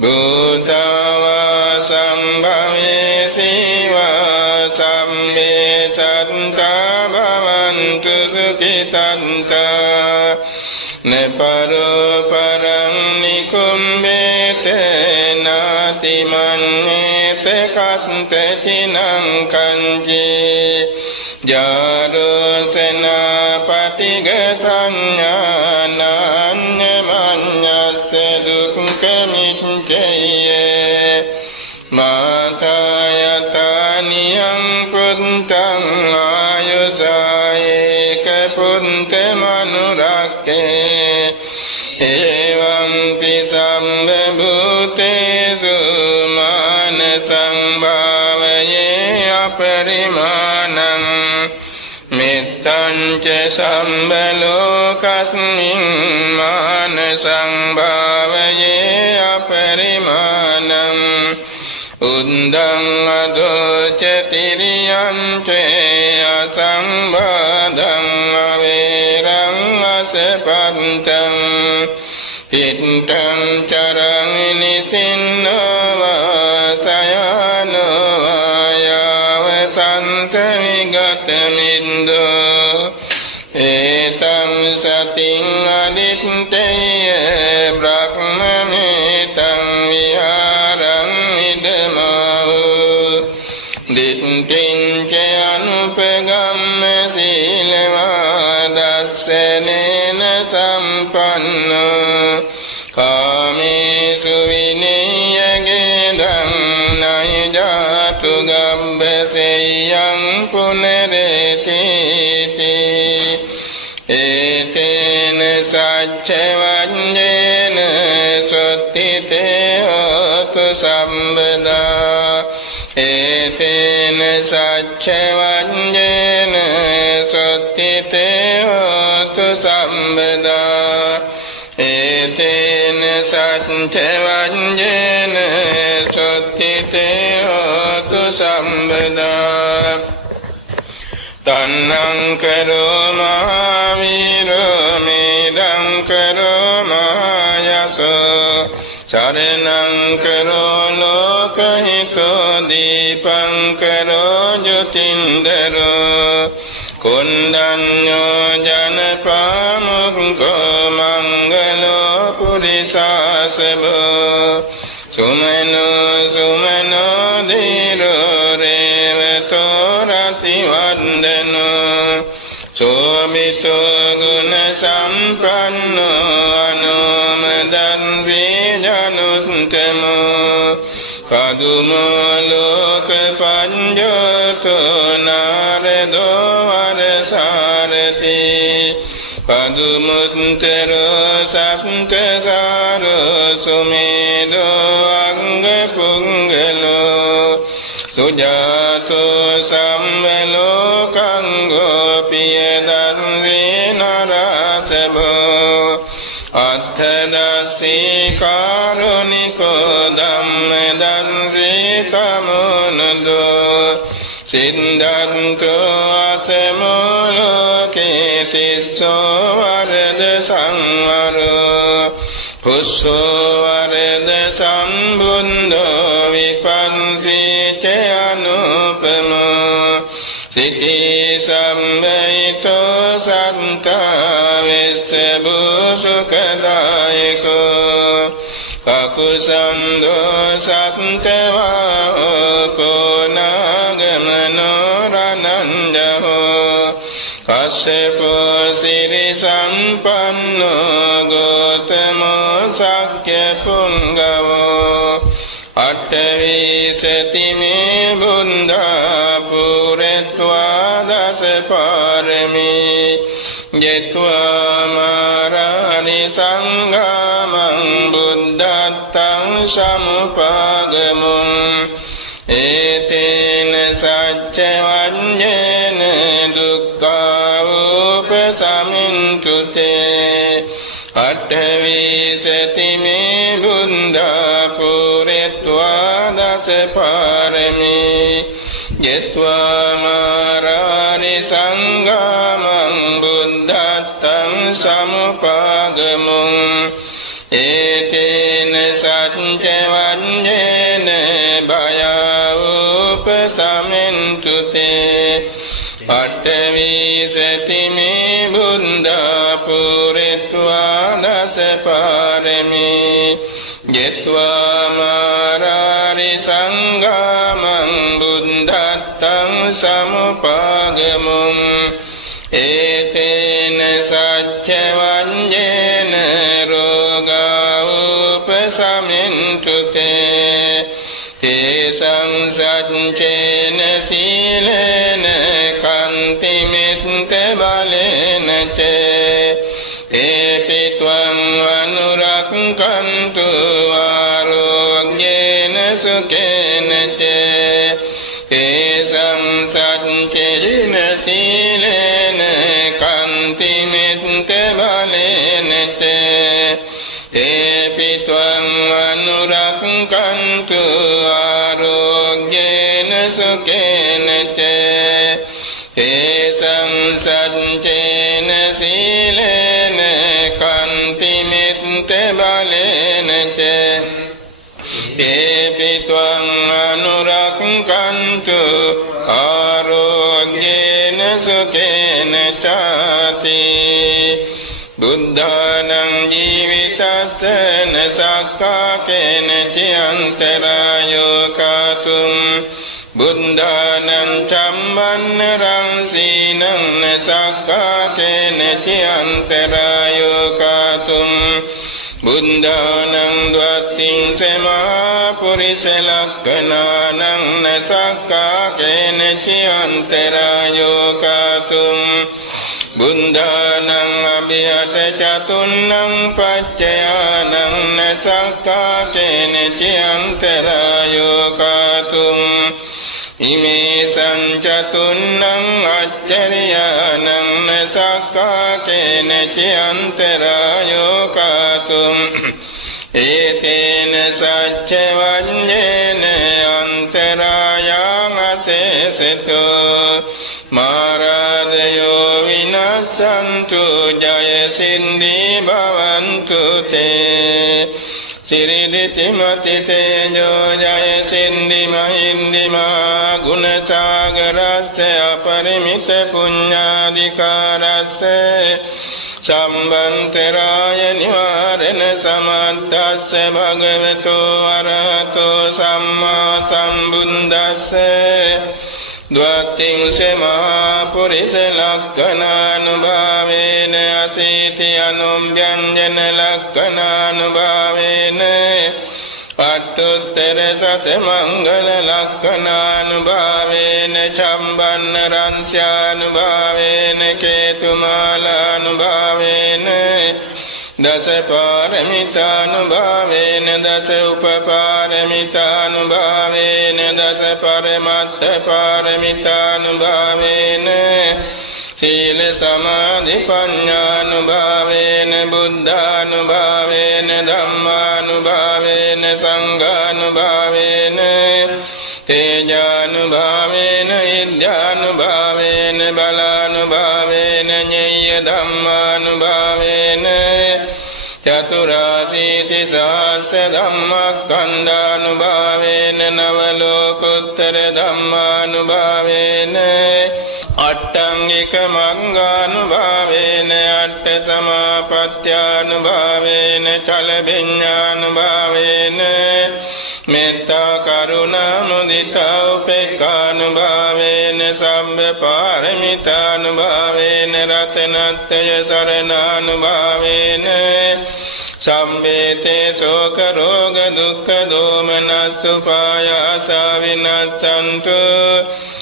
භූතවා සම්භවේ සීවා සම්මේ සත්තා භවන්තු සුඛිතන්තා නපරෝ පරං නිකුම්බේත නාති මන්නේත කත්තචිනං කංචේ ජාරෝසනා පටිග සංඥානඤ්ඤ මඤ්ඤස්ස දුක්ඛමිච්ඡයේ මාතායතනියං පුත්තං ආයුසායේක පුත්ත මනුරක්ඛේ එවං පිසම්බ භූතේසු මානසං භාවයේ අපරිමාණං මෙත්තං ච සම්බලෝකස්මින් මානසං භාවයේ අපරිමාණං උන්දං අදෝච තිරියං ච අසංබාධං අවේරං අසපන්තං පිට්ඨං චරං නිසින්නවා සයනෝ යාව සංසවිගත මින්දෝ ඒතං සතින් අදිත්තේය බ්‍රහ්මමේතං විහාරං ඉදමෝ දිට්ඨිං ච අනුපගම්ම සීලවා දස්සනේන සම්පන්නෝ කාමේසු විනයගේ ධම්මයි ජාතු ගම්බසෙයං පුනරේති ඒතේන සච්ච සච්චවඤ්ඤේන සොත්තිතේ හෝතු සම්බදා ඒතේන සච්චවඤ්ඤේන සොත්තිතේ හෝතු සම්බදා ඒතේන සච්චවඤ්ඤේන සොත්තිතේ හෝතු සම්බදා තන්නං කරෝ මහාවීරෝ මේදං කරෝ මහායසෝ චරණං කරෝ ලෝකහිතෝ දීපං කරෝ ජ්‍යොතින්දරෝ කුණ්ඩඤ්ඤෝ ජනපාමුක්ඛෝ මංගලෝ පුරිසාසබෝ සුමනෝ සුමනෝ ධීරෝ රේවතෝ රතිවන්දනෝ සෝමිතෝ ගුණ සම්පන්නෝ අනුමදන්සේ ජනුත්තමෝ පදුමෝ ලෝක පඤ්ඤතෝ නාරදෝ වරසාරති පදුමුත්තරෝ සප්තසාරෝ සුමේදෝ අංග පුංගලෝ සුජාතෝ සම්මලෝකං ගෝපිය දන්සේ නරසබෝ අත්ථදස්සී කාරුණිකෝ ධම්ම දන්සේ තමනදෝ සින්දන්තෝ අසමෝ ලෝකේ තිස්සෝ වරද සංවරෝ පුස්සෝ වරද සම්බුද්ධෝ විපන්සිච අනුපමෝ සිකී සම්මයිතෝ සත්තා විස්ස භූසුකදායකෝ කකුසන්දෝ සත්තවා කෝනාගමනෝ රනංජහෝ කස්සපෝ සිරි සම්පන්නෝ ගෝතමෝ සක්්‍ය පුංගවෝ අට්ඨවිසතිමේ බුද්ධා පුරත්වා දස පාරමී ජෙත්වා මාරානි සංඝාමං බුද්ධත්තං සමුපාගමුං ඒතේන සච්චවඤ්ඤේන දුක්ඛෝපසමින්තුතේ අට්ඨවිසතිමේ බුද්ධා පුරත්වා දස පාරමී ජෙත්වා මාරානි සංඝාමං බුද්ධත්තං සමුපාගමුං ඒතේන සච්චවඤ්ඤේන භයෝපසමින්තුතේ අට්ඨවිසතිමේ බුද්ධා පුරත්වා දස පාරමී ජෙත්වා මාරානි සංඝාමං බුද්ධත්තං සමුපාගමුං ඒතේන සච්චවඤ්ඤේන රෝගා උපසමින්තුතේ තේසං සච්චේන සීලේන කන්ති මිත්ත බලේන චේ තේපි ත්වං අනුරක්ඛන්තු ආරෝග්‍යේන සුඛේන චේ තේසං සච්චේන සීලේන කන්ති මිත්ත බලේන චේ තේපි ත්වං අනුරක්ඛන්තු ආරෝග්‍යේන සුඛේන චේ තේසං සච්චේන සීලේන කන්ති මිත්ත බලේන චේ තේපි ත්වං අනුරක්ඛන්තු ආරෝග්‍යේන සුඛේන චාති බුද්ධානං ජීවිතස්සන සක්කාකේන චියන්තරායෝ කාතුම් බුද්ධානං චම්මන්නරං සීනං සක්කාකේන චියන්තරායෝ කාතුම් බුද්ධානං ද්වත්තිං සමා පුරිස ලක්ඛනානං නසක්කාකේන චියන්තරායෝ කාතුම් බුද්ධානං අභියත චතුන්නං පච්චයානං නසක්කා කේන චයන්තරායෝ කාතුම් ඉමේ සංචතුන්නං අච්චරියානං නසක්කා කේන චයන්තරායෝ කාතුම් ඒතේන සච්ච වඤ්ඤේන අන්තරායං අසේසතෝ මාරාදයෝ විනස්සන්තු ජය සින්දී භවන්තු තේ සිරිදිති මති තේජෝ ජය සින්දි මහින්දිමා ගුණසාගරස්ස අපරිමිත පුඤ්ඤාධිකාරස්ස සම්බන්තරාය නිවාරණ සමද්දස්ස භගවතෝ අරහතෝ සම්මා සම්බුද්දස්ස ද්වත්තිංස මහා පුරිස ලක්ඛනානුභාවේන අසීති අනුභ්‍යංජන ලක්ඛනානුභාවේන අට්ඨුත්තර සත මංගල ලක්ඛනානුභාවේන චම්බන්න රංස්‍යානුභාවේන කේතුමාලානුභාවේන දස පාරමිතානුභාවේන දස උපපාරමිතානුභාවේන දස පරමත්ත පාරමිතානුභාවේන සීල සමාධි ප්‍රඥානුභාවේන බුද්ධානුභාවේන ධම්මානුභාවේන සංඝානුභාවේන තේජානුභාවේන ඉද්ධානුභාවේන බලානුභාවේන ඤෙය්‍ය ධම්මානුභාවේන චතුරාසීති සහස්ස ධම්මස්කන්ධානුභාවේන නව ලෝකෝත්තර ධම්මානුභාවේන අට්ඨංගික මග්ගානුභාවේන අට්ඨ සමාපත්‍යානුභාවේන චල විඤ්ඤානුභාවේන මෙත්තා කරුණා මුදිතා උපේක්ඛානුභාවේන සම්බ පාරමිතානුභාවේන රතනත්ත්‍ය සරණානුභාවේන සම්මේතේ ශෝක රෝග දුක්ඛ දෝමනස් උපායාසා විනස්සන්තු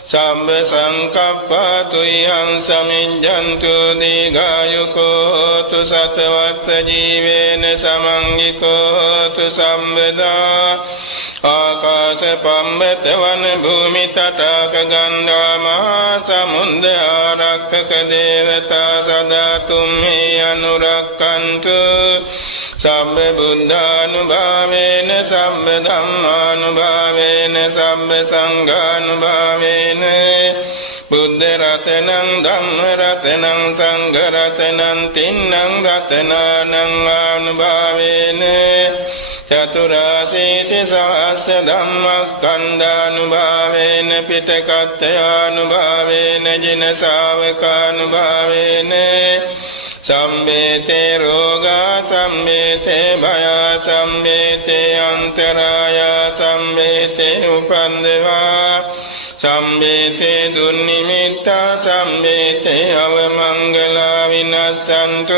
සම්බ සංකප්පතු යං සමිඤ්ඤන්තු දීඝායුකෝ හෝතු සතවස්ස ජීවේන සමංගිකෝ හෝතු සම්බදා ආකාශ පම්බත වන භූමි තටාක ගන්ධා මහා සමුද්ද ආරක්ෂක දේවතා සදා තුම්හි අනුරක්ඛන්තු සම්බ බුද්ධානුභාවේන සම්බ ධම්මානුභාවේන සම්බ සංඝානුභාවේන බුද්ධ රතනං ධම්ම රතනං සංඝ රතනං තින්නං රතනානං ආනුභාවේන චතුරාසීති සහස්ස ධම්මස්කන්ධානුභාවේන පිටකත්ථයානුභාවේන ජින ශාවකානුභාවේන සම්මේතේ රෝගා සම්මේතේ භයා සම්මේතේ අන්තරායා සම්මේතේ උපන්දවා සම්මේතේ දුන්නිමිත්තා සම්මේතේ අවමංගලා විනස්සන්තු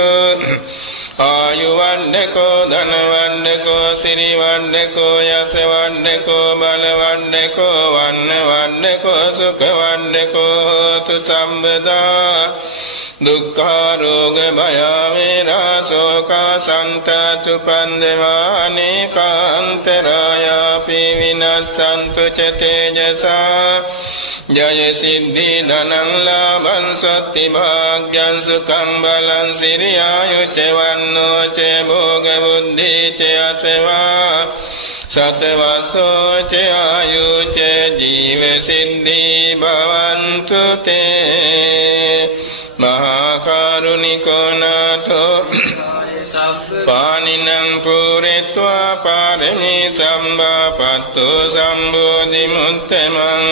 ආයු වණ්ඩකෝ ධන වණ්ඩකෝ සිරි වණ්ඩකෝ යස වණ්ඩකෝ බල වණ්ඩකෝ වන්න වණ්ඩකෝ සුඛ වණ්ඩකෝ හෝතු සම්බදා දුක්ඛ රෝග භය වේරා ශෝක සන්තතු පන්දවානේ කාන්තරායාපි විනස්සන්තු ච තේජසා ජය සිද්ධි ධනං ලාභං සත්‍ති භාග්‍යං සුඛං බලං සිරියායු ච වන්නෝ ච භෝග බුද්ධි ච අසවා සතවසෝ ච ආයු ච ජීව සිද්ධි භවන්තු තේ මහා කරුණිකෝ නාථෝ පානිනං පුරෙත්වා පාරමී සම්බාපත්තෝ සම්බෝධි මුත්තමං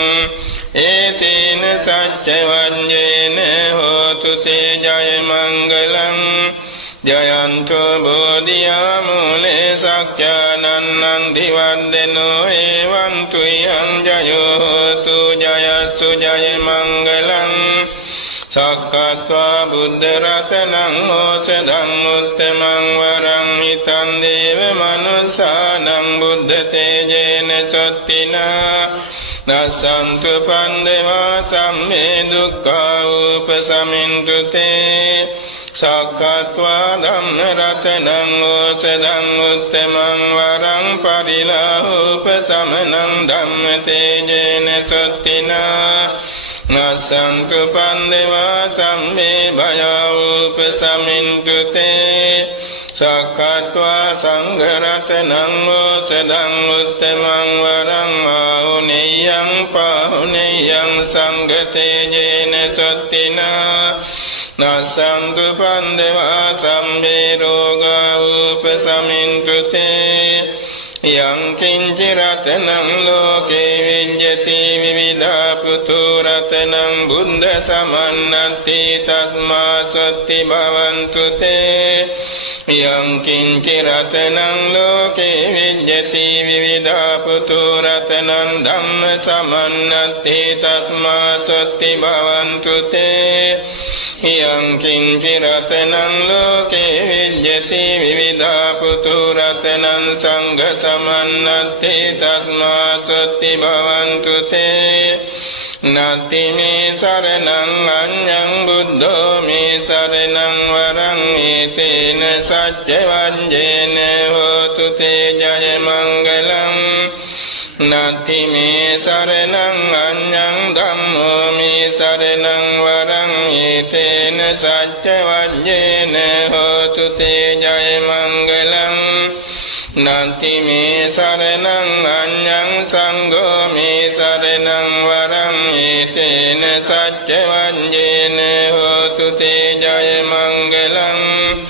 ඒතේන සච්ච වඤ්ඤේන හෝතු තේ ජය මංගලං ජයන්තෝ බෝධියා මූලේ සක්ඛානන්නං දිවන්දනෝ එවං තුයං ජයෝ හෝතු ජයස්සු ජය මංගලං සක්කත්වා බුද්ධ රතනං ඕසදං උත්තමං වරං හිතං දේව මනුස්සානං බුද්ධ තේජේන චොත්තිනා නසන්තු පන්දවා සම්මේ දුක්ඛා උපසමින්තු තේ සක්කත්වා ධම්ම රතනං ඕසදං උත්තමං වරං පරිලාහෝපසමනං ධම්ම තේජේන චොත්තිනා නසන්තු පන්දවා සම්මේ භයෝපසමින්තු තේ සක්කත්වා සංඝ රතනං ඕසදං උත්තමං වරං ආහුනේයං පාහුනේයං සංඝ තේජේන චොත්තිනා නසන්තු පන්දවා සම්මේ රෝගා උපසමින්තු තේ යං කිංචි රතනං ලෝකේ විඤ්ඤති විවිධා පුතු රතනං බුද්ධ සමන්නති තස්මා සොත්ති භවන්තු තේ යං කිංචි රතනං ලෝකේ විඤ්ඤති විවිධා පුතු රතනං ධම්ම සමන්නති තස්මා සොත්ති භවන්තු තේ යං කිංචි රතනං ලෝකේ විඤ්ඤති විවිධා පුතු රතනං සංඝ සමන්නති තස්මා සොත්ති භවන්තු තේ නත්ති මේ සරණං අඤ්ඤං බුද්ධෝ මේ සරණං වරං ඒතේන සච්ච වංජේන හෝතු තේ ජය මංගලං නත්ති මේ සරණං අඤ්ඤං ධම්මෝ මේ සරණං වරං ඒතේන සච්ච වංජේන හෝතු තේ ජය මංගලං නත්ති මේ සරණං අඤ්ඤං සංඝෝ මේ සරණං වරං ඒතේන සච්ච වංජේන හෝතු තේ ජය මංගලං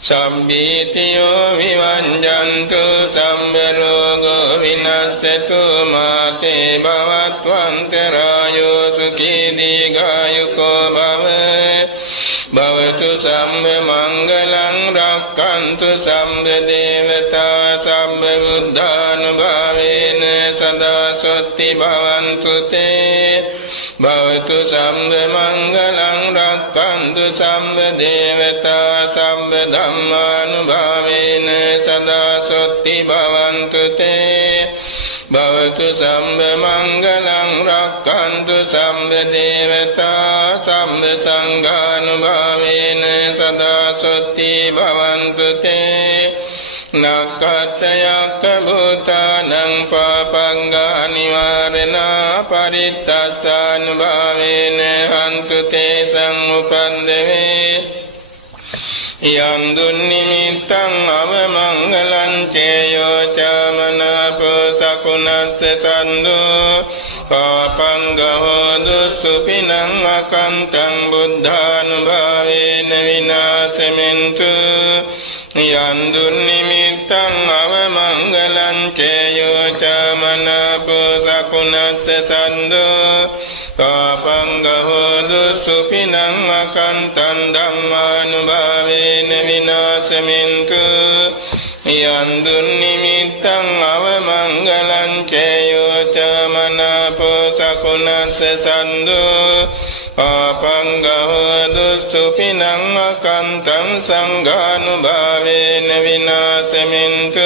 සම්බීතියෝ විවංජන්තු සම්බ රෝගෝ විනස්සතු මාතේ භවත්වන්තරායෝ සුඛී දීඝායුකෝ භව භවතු සම්බ මංගලං රක්ඛන්තු සම්බ දේවතා සම්බ බුද්ධානුභාවේන සදා සොත්ති භවන්තු තේ භවතු සම්බ මංගලං රක්ඛන්තු සම්බ දේවතා සම්බ ධම්මානුභාවේන සදා සොත්ති භවන්තු තේ භවතු සම්බ මංගලං රක්ඛන්තු සම්බ දේවතා සම්බ සංඝානුභාවේන සදා සොත්ති භවන්තු තේ නක්ඛතයක්ඛ භූතානං පාපංගා නිවාරණා පරිත්තස්සානුභාවේන හන්තු තේ සංඋපන්දවේ යම් දුන්නිමිත්තං අවමංගලං චේයෝ චමනාපෝ සකුණස්ස සන්දෝ පාපංගෝ දුස්සුපිනං අකන්තං බුද්ධානුභාවේන විනාශෙමින්තු යම් දුන්නිමිත්තං අවමංගලං චේයෝ චමනාපෝ සකුණස්ස සන්දෝ පාපංගෝ දුස්සුපිනං අකන්තං ධම්මානුභාවේන විනාශෙමින්තු යම් දුන්නිමිත්තං අවමංගලං චේයෝ චමනාපෝ සකුණස්ස සන්දෝ පාපංගෝ දුස්සුපිනං අකන්තං සංඝානුභාවේන විනාශෙමින්තු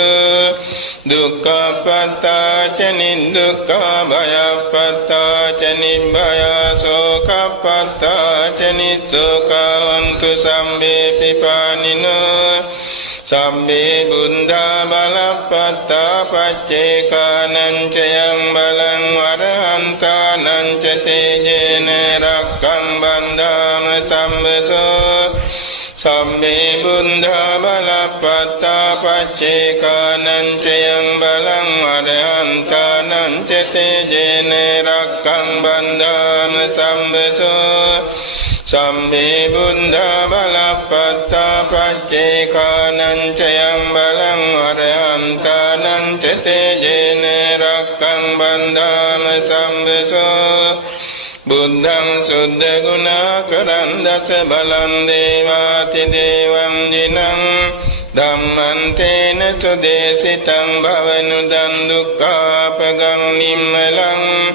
දුක්ඛපත්තාච නිදුක්ඛා භයපත්තාච නිබ්බයා සෝකපත්තාච නිස්සෝකවන්තු සම්මේ පිපානිනෝ සම්මේ බුද්ධා බලප්පත්තා පච්චේකානං චයං බලං වරහන්තානං ච තේජේන රක්ඛං බන්ධාන සම්බසෝ සම්මේ බුද්ධා බලප්පත්තා පච්චේකානං චයං බලං වරහන්තානං ච තේජේන රක්ඛං බන්ධාන සම්බසෝ සම්මේ බුද්ධා බලප්පත්තා පච්චේකානං චයං බලං වරහන්තානං ච තේජේන රක්ඛං බන්ධාන සම්බසෝ බුද්ධං සුද්ධ ගුණාකරං දස බලං දේවාති දේවං ජිනං ධම්මං තේන සුදේසිතං භවනුදං දුක්ඛාපගං නිම්මලං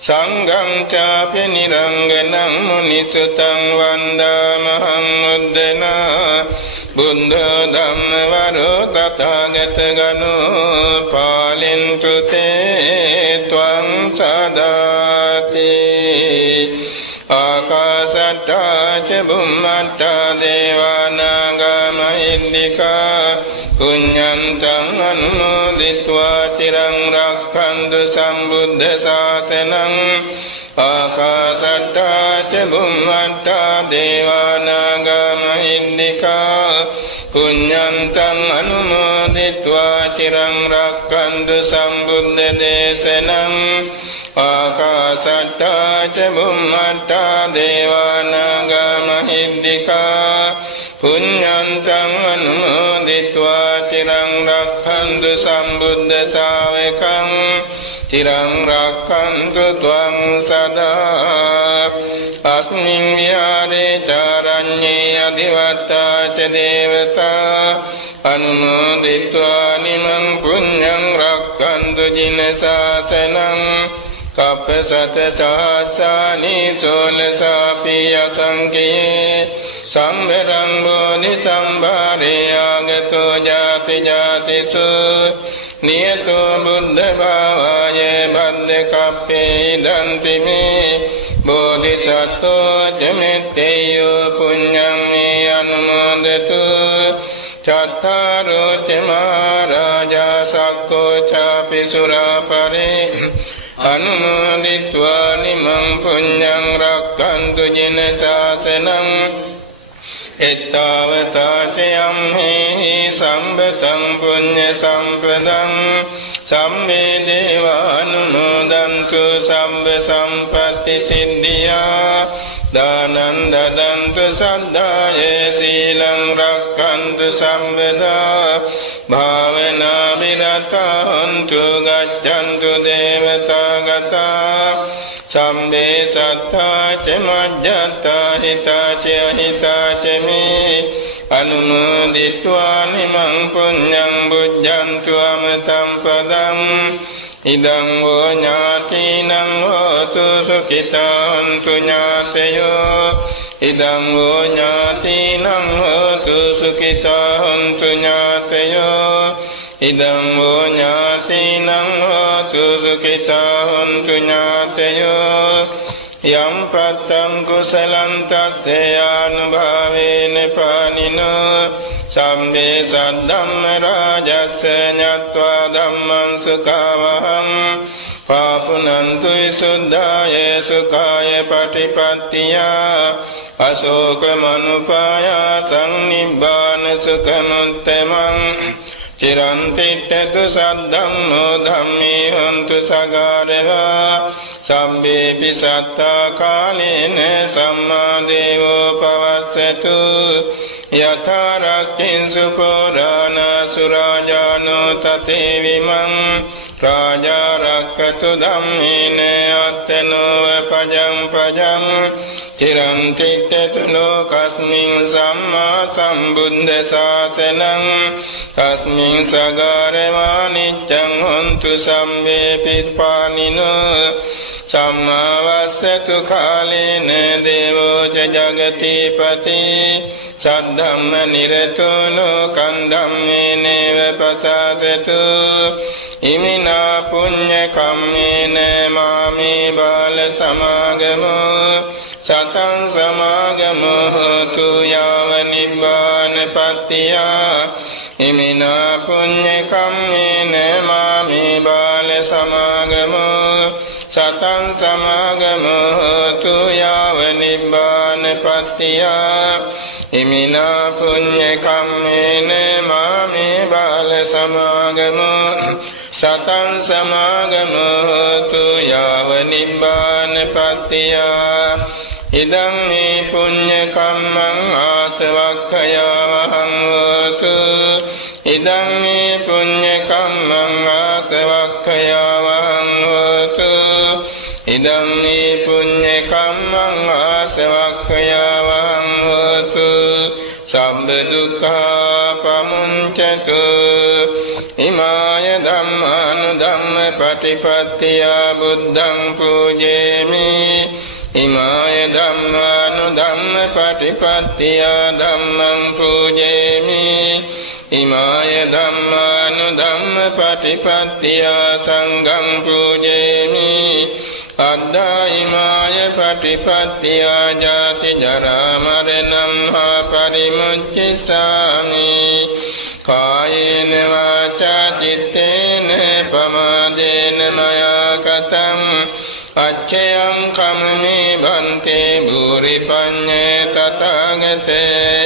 සංඝං චාපි නිරංගනං මුනිසුතං වන්දාමහං මුද්දනා බුද්ධ ධම්ම වරෝ තථාගත ගණෝ පාලෙන්තු තේ ත්වං සදාති ආකාශට්ටා ච බුම්මට්ටා දේවානාගා මහින්దికා පුඤ්ඤන්තං අනුමෝදිत्वा තිරං රක්ඛන්තු සම්බුද්ධ ශාසනං ආකාශට්ටා ච බුම්මට්ටා දේවානාගා මහින්దికා පුඤ්ඤන්තං අනුමෝදිत्वा තිරං රක්ඛන්තු සම්බුද්ධ දේශනං ආකාශට්ටා ච බුම්මට්ටා දේවානාගා මහින්దికා පුඤ්ඤන්තං අනුමෝදිत्वा තිරං රක්ඛන්තු සම්බුද්ධ ශාවකං තිරං රක්ඛන්තු ත්වං සදා අස්මින් විහාරේ චාරඤ්ඤේ අධිවත්තා ච දේවතා අනුමෝදිत्वा නිමං පුඤ්ඤං රක්ඛන්තු ජින ශාසනං කප්පසත සාසානි සෝලසාපි අසංකේ සම්වරං බෝධි සම්භාරේ ආගතෝ ජාති ජාතිසු නියතෝ බුද්ධ භාවය බද්ද කප්පේ දන්ති මේ බෝධිසත්වෝ චමෙත්තේයෝ පුඤ්ඤං මේ අනුමෝදතු චත්තාරෝ ච මහරජා සක්කෝ චාපි සුරාපරේ අනුමෝදිत्वा නිමං පුඤ්ඤං රක්ඛන්තු ජින ශාසනං එත්තාවතා ච යම්හි සම්බතං පුඤ්ඤ සම්පදං සම්මේ දේවානුමෝදන්තු සම්බ සම්පත්ති සිද්ධියා දානං දදන්තු සද්ධායේ සීලං රක්ඛන්තු සම්බදා භාවනා විරතන්තු ගච්ඡන්තු දේවතා ගතා සම්මේ සත්තා ච මජ්ජත්තා හිතා ච අහිතා ච මේ අනුමෝදිत्वा නිමං පුඤ්ඤං බුද්ධන්තු අමතං පදං ඉදං වූ ඥාතිනං හෝතු සුඛිතාන්තු ඥාතයෝ ඉදං වූ ඥාතිනං හෝතු සුඛිතාන්තු ඥාතයෝ ඉදං වූ ඥාතිනං හෝතු සුඛිතාන්තු ඥාතයෝ යම් පත්තං කුසලං තස්සයානුභාවේන පානිනෝ සම්මේ සද්ධම්ම රාජස්ස ඤත්වා ධම්මං සුඛවහං පාපුනන්තු විසුද්ධාය සුඛාය පටිපත්තියා අශෝක මනුපායාසං නිබ්බාන සුඛමුත්තමං චිරං තිට්ඨතු සද්ධම්මෝ ධම්මේ හොන්තු සගාරවා සම්බේපි සත්තා කාලේන සම්මා දේවෝ පවස්සතු යථා රක්ඛින්සු පුරාණ සුරාජානෝ තතේ විමං රාජා රක්ඛතු ධම්මේන අත්තනෝ පජං පජං චිරං තිට්ඨතු ලෝකස්මින් සම්මා සම්බුද්ධ ශාසනං තස්මින් සගාරවා නිච්ඡං හොන්තු සම්මේපි පානිනෝ සම්මා වස්සතු කාලේන දේවෝ ච ජගතිපති සද්ධම්ම නිරතෝ ලෝකං ධම්මේනේව පසාසතු ඉමිනා පුඤ්ඤ කම්මේන මාමේ බාල සමාගමෝ සතං සමාගමෝ හෝතු යාව නිබ්බාන පත්තියා ඉමිනා පුඤ්ඤ කම්මේන මාමේ බාල සමාගමෝ සතං සමාගමෝ හෝතු යාව නිබ්බාන පත්තියා ඉමිනා පුඤ්ඤ කම්මේන මාමේ බාල සමාගමෝ සතං සමාගමෝ හෝතු යාව නිබ්බාන පත්තියා ඉදං මේ පුඤ්ඤ කම්මං ආසවක්ඛයවහං හෝතු ඉදං මේ පුඤ්ඤ කම්මං ආසවක්ඛයවහං හෝතු ඉදං මේ පුඤ්ඤ කම්මං ආසවක්ඛයවහං හෝතු සම්බ දුක්ඛා පමුඤ්චතු ඉමාය ධම්මානු ධම්ම පටිපත්තිය බුද්ධං පූජේමි ඉමාය ධම්මානු ධම්ම පටිපත්තිය ධම්මං පූජේමි ඉමාය ධම්මානු ධම්ම පටිපත්තිය සංඝං පූජේමි අද්දා ඉමාය පටිපත්තිය ජාති ජරා මරණං හා පරිමුච්ඡසාමි කායේන වාචා චිත්තේන පමාදේන මයා කතං අච්ඡයං කම්මේ බන්තේ භූරි පඤ්ඤේ තථාගතේ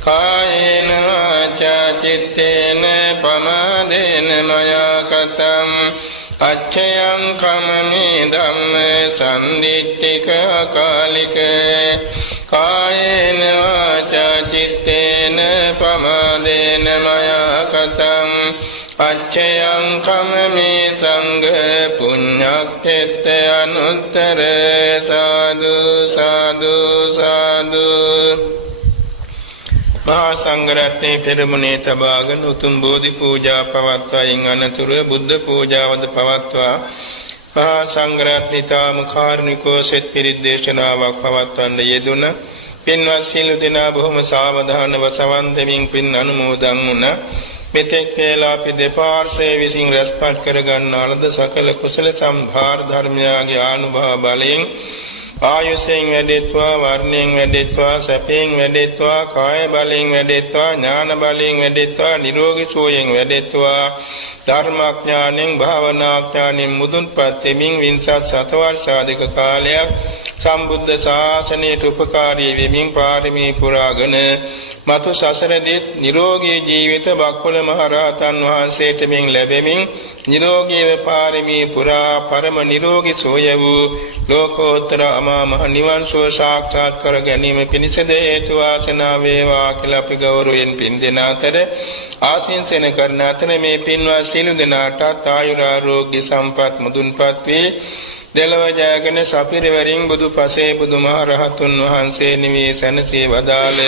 කායේන වාචා චිත්තේන පමාදේන මයා කතං අච්ඡයං කම්මේ ධම්ම සම්දිට්ඨික අකාලික කායේන වාචා චිත්තේන පමාදේන මයා කතං අච්ඡයං කම්මේ සංඝ පුඤ්ඤක්ඛෙත්ත අනුත්තර සාදු සාදු සාදු මහා සංඝරත්නයේ පෙරමුණේ තබාගෙන උතුම් බෝධි පූජා පවත්වායින් අනතුරු බුද්ධ පූජාවද පවත්වා මහා සංඝරත්නිතාම කාරුණිකව සෙත් පිරිත් දේශනාවක් පවත්වන්න යෙදුණ පින්වත් සියලු දෙනා බොහොම සාවධානව සවන් දෙමින් පින් අනුමෝදන් වුණ මෙතෙක් වේලා අපි දෙපාර්ශ්වයේ විසින් රැස්පත් කර ගන්නා ලද සකල කුසල සම්භාර ධර්මයාගේ ආනුභාව බලයෙන් ආයුෂයෙන් වැඩෙත්වා වර්ණයෙන් වැඩෙත්වා සැපයෙන් වැඩෙත්වා කාය බලයෙන් වැඩෙත්වා ඥාන බලයෙන් වැඩෙත්වා නිරෝගී සුවයෙන් වැඩෙත්වා ධර්මාඥානෙන් භාවනාඥානෙන් මුදුන්පත් වෙමින් වින්සත් සතවර්ෂාධික කාලයක් සම්බුද්ධ ශාසනයට උපකාරී වෙමින් පාරමී පුරාගෙන මතු සසරදී නිරෝගී ජීවිත බක්කුල මහ රහතන් වහන්සේට මෙන් ලැබෙමින් නිරෝගීව පාරමී පුරා පරම නිරෝගී සෝය වූ ලෝකෝත්තර අමා මහ නිවන් සුව සාක්ෂාත් කර ගැනීම පිණිසද හේතු වාසනා වේවා කියලා අපි ගෞරවයෙන් පින් දෙන අතර ආශිංසන කරන අතර මේ පින්වත් සියලු දෙනාට ආයුරාෝග්‍ය සම්පත් මුදුන්පත් වේ දෙලව ජයගෙන සපිරවරින් බුදු පසේ බුදුමහරහතුන් වහන්සේ නිවී සැනසී වදාළ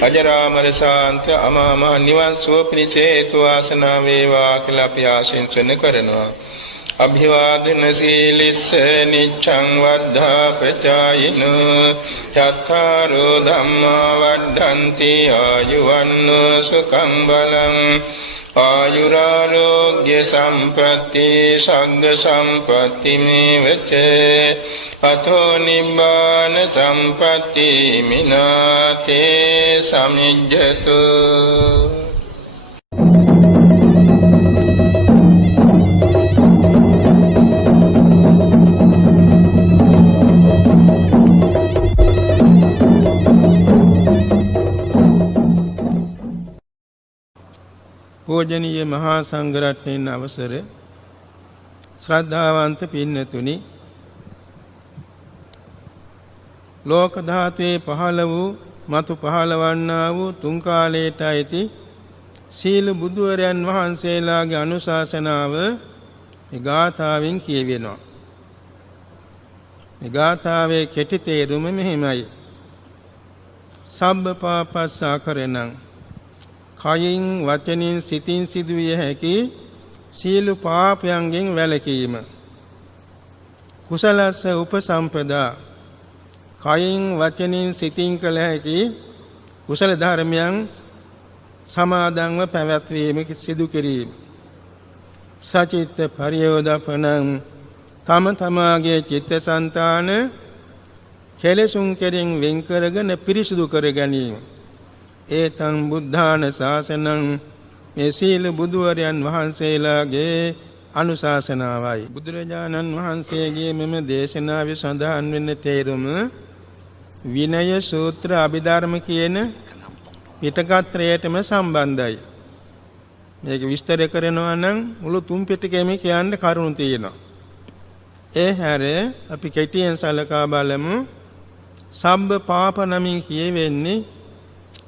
අජරාමර ශාන්ත අමා මහ නිවන් සුව පිණිස හේතු වාසනා වේවා කියලා අපි ආශිංසන කරනවා අභිවාදන සීලිස්ස නිච්ඡං වද්ධාපචායිනෝ චත්තාරෝ ධම්මා වඩ්ඩන්ති ආයුවන්නෝ සුඛං බලං ආයුරාෝග්‍ය සම්පatti සග්ග සම්පatti මේවච අතෝ නිබ්බාන සම්පatti මිනාතේ සමිජ්ජතු පූජනීය මහා සංඝරත්නයන් අවසර ශ්‍රද්ධාවන්ත පින්නතුනි ලෝක ධාතුවේ පහළ වූ මතු පහළවන්නා වූ තුන් කාලයට ඇති සීල බුදුවරයන් වහන්සේලාගේ අනුශාසනාව මේ ගාථාවෙන් කියවෙනවා. මේ ගාථාවේ කෙටි තේරුම මෙහිමයි. සබ්බ පාපස්සාකරණං කයින් වචනින් සිතින් සිදුවිය හැකි සීල පාපයන්ගෙන් වැළකීම. කුසලස්ස උපසම්පදා කයින් වචනින් සිතින් කළ හැකි කුසල ධර්මයන් සමාදන්ව පැවැත්වීම සිදු කිරීම. සචිත්ත පරියෝදපණං තම තමාගේ චිත්තසංතාන කෙලෙසුන් කෙරෙන් වෙන් කරගෙන පිරිසුදු කර ගැනීම. ඒතං බුද්ධාන ශාසනං මේ සීල බුදුවරයන් වහන්සේලාගේ අනුශාසනාවයි. බුදුරජාණන් වහන්සේගේ මෙම දේශනාවේ සඳහන් වෙන තේරුම විනය සූත්‍ර අභිධර්ම කියන පිටකත්‍රයටම සම්බන්ධයි. මේක විස්තර කරනවා නම් මුළු තුන් පිටකෙම කියන්න කරුණු තියෙනවා. ඒ හැර අපි කෙටියෙන් සලකා බලමු. සබ්බ පාප නමින් කියවෙන්නේ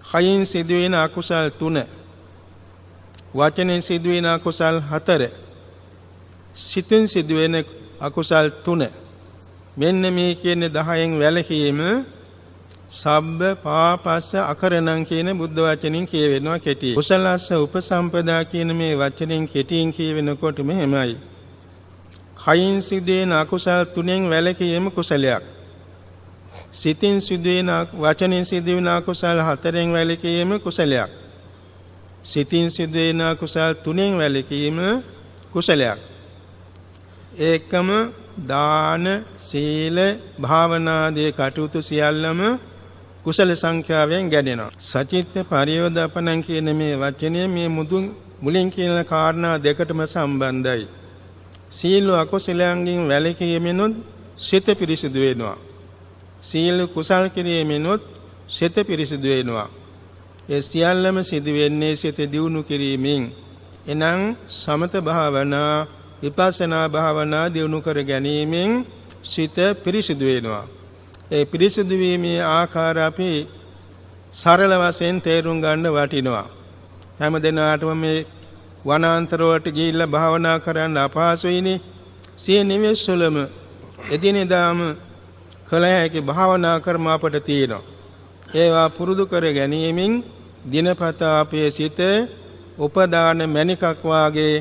කයින් සිදුවෙන අකුසල් 3, වචනෙන් සිදුවෙන අකුසල් 4, සිතින් සිදුවෙන අකුසල් 3. මෙන්න මේ කියන 10න් වැළකීම සබ්බ පාපස්ස අකරණං කියන බුද්ධ වචනින් කියවෙනවා කෙටි. කුසලස්ස උපසම්පදා කියන මේ වචනෙන් කෙටියෙන් කියවෙනකොට මෙහෙමයි. කයින් සිදුවෙන අකුසල් තුනෙන් වැළකීම කුසලයක්. සිතින් සිදුවෙන වචනෙන් සිදුවෙන අකුසල් හතරෙන් වැළකීම කුසලයක්. සිතින් සිදුවෙන අකුසල් තුනෙන් වැළකීම කුසලයක්. ඒකම දාන, සීල, භාවනාදී කටයුතු සියල්ලම කුසල සංඛ්‍යාවෙන් ගැනෙනවා. සචිත්ත පරියෝදාපනං කියන මේ වචනය මේ මුලින් කියන කාරණා දෙකටම සම්බන්ධයි. සීල අකුසලයන්ගෙන් වැළකීමෙනුත් සිත පිරිසිදු වෙනවා. සීල කුසල් කිරීමෙනුත් සිත පිරිසිදු වෙනවා. ඒ සියල්ලම සිදු වෙන්නේ සිත දියුණු කිරීමෙන්. එනම් සමත භාවනා, විපස්සනා භාවනා දියුණු කර ගැනීමෙන් සිත පිරිසිදු වෙනවා. ඒ පිරිසිදු වීමේ ආකාර අපි සරල වශයෙන් තේරුම් ගන්න වටිනවා. හැම දිනාටම මේ වනාන්තර වලට ගිහිල්ලා භාවනා කරන්න අපහසුයිනේ. සිය නිවෙස්වලම එදිනෙදාම කළ හැකි භාවනා කර්ම අපට තියෙනවා. ඒවා පුරුදු කර ගැනීමෙන් දිනපතා අපේ සිත උපදාන මණිකක් වාගේ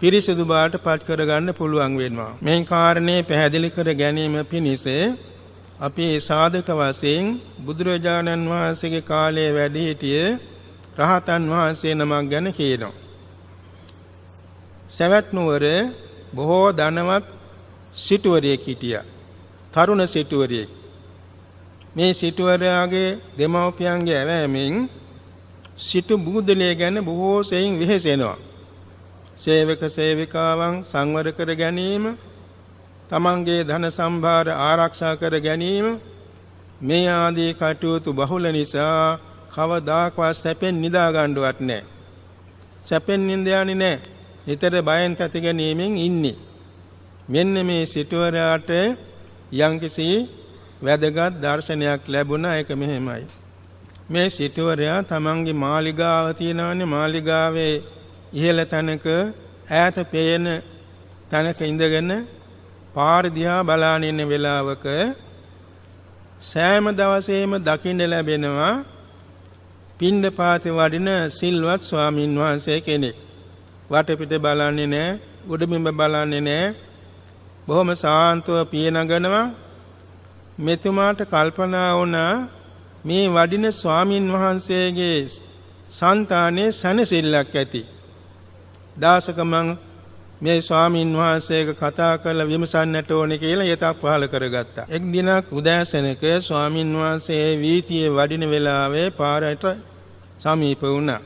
පිරිසිදු බවට පත් කරගන්න පුළුවන් වෙනවා. මේ කාරණේ පැහැදිලි කර ගැනීම පිණිස අපි සාධක වශයෙන් බුදුරජාණන් වහන්සේගේ කාලයේ වැඩ සිටිය රහතන් වහන්සේ නමක් ගැන කියනවා. සවැත් නුවර බොහෝ ධනවත් සිටුවරයෙක් හිටියා. තරුණ සිටුවරයෙක්. මේ සිටුවරයාගේ දෙමව්පියන්ගේ ඇවෑමෙන් සිටු බුදුදලේ ගැන බොහෝ සෙයින් වෙහෙසෙනවා. සේවක සේවිකාවන් සංවර කර ගැනීම, තමන්ගේ ධන සම්භාර ආරක්ෂා කර ගැනීම, මේ ආදී කටයුතු බහුල නිසා කවදාකවත් සැපෙන් නිදා ගන්නවත් නැහැ. සැපෙන් නිඳ යන්නේ නැහැ. නිතර බයෙන් තැති ගැනීමෙන් ඉන්නේ. මෙන්න මේ සිටුවරයාට යම්කිසි වැදගත් දර්ශනයක් ලැබුණා. ඒක මෙහෙමයි. මේ සිටුවරයා තමන්ගේ මාලිගාව තියෙනවානේ. මාලිගාවේ ඉහළ තැනක ඈත පේන තැනක ඉඳගෙන පාර දිහා බලාගෙන ඉන්න වෙලාවක සෑම දවසේම දකින්න ලැබෙනවා පිණ්ඩපාතේ වඩින සිල්වත් ස්වාමින් වහන්සේ කෙනෙක්. වටපිට බලන්නේ නැහැ, උඩබිම බලන්නේ නැහැ. බොහොම සාන්තව පිය නගනවා. මෙතුමාට කල්පනා වුණා මේ වඩින ස්වාමින් වහන්සේගේ సంతානේ සනසිල්ලක් ඇති. දාසකමං මේ ස්වාමින් වහන්සේක කතා කරලා විමසන්නට ඕනේ කියලා යතක් පහල කරගත්තා. එක් දිනක් උදෑසනක ස්වාමින් වහන්සේ වීථියේ වඩින වෙලාවේ පාරට සමීප වුණා.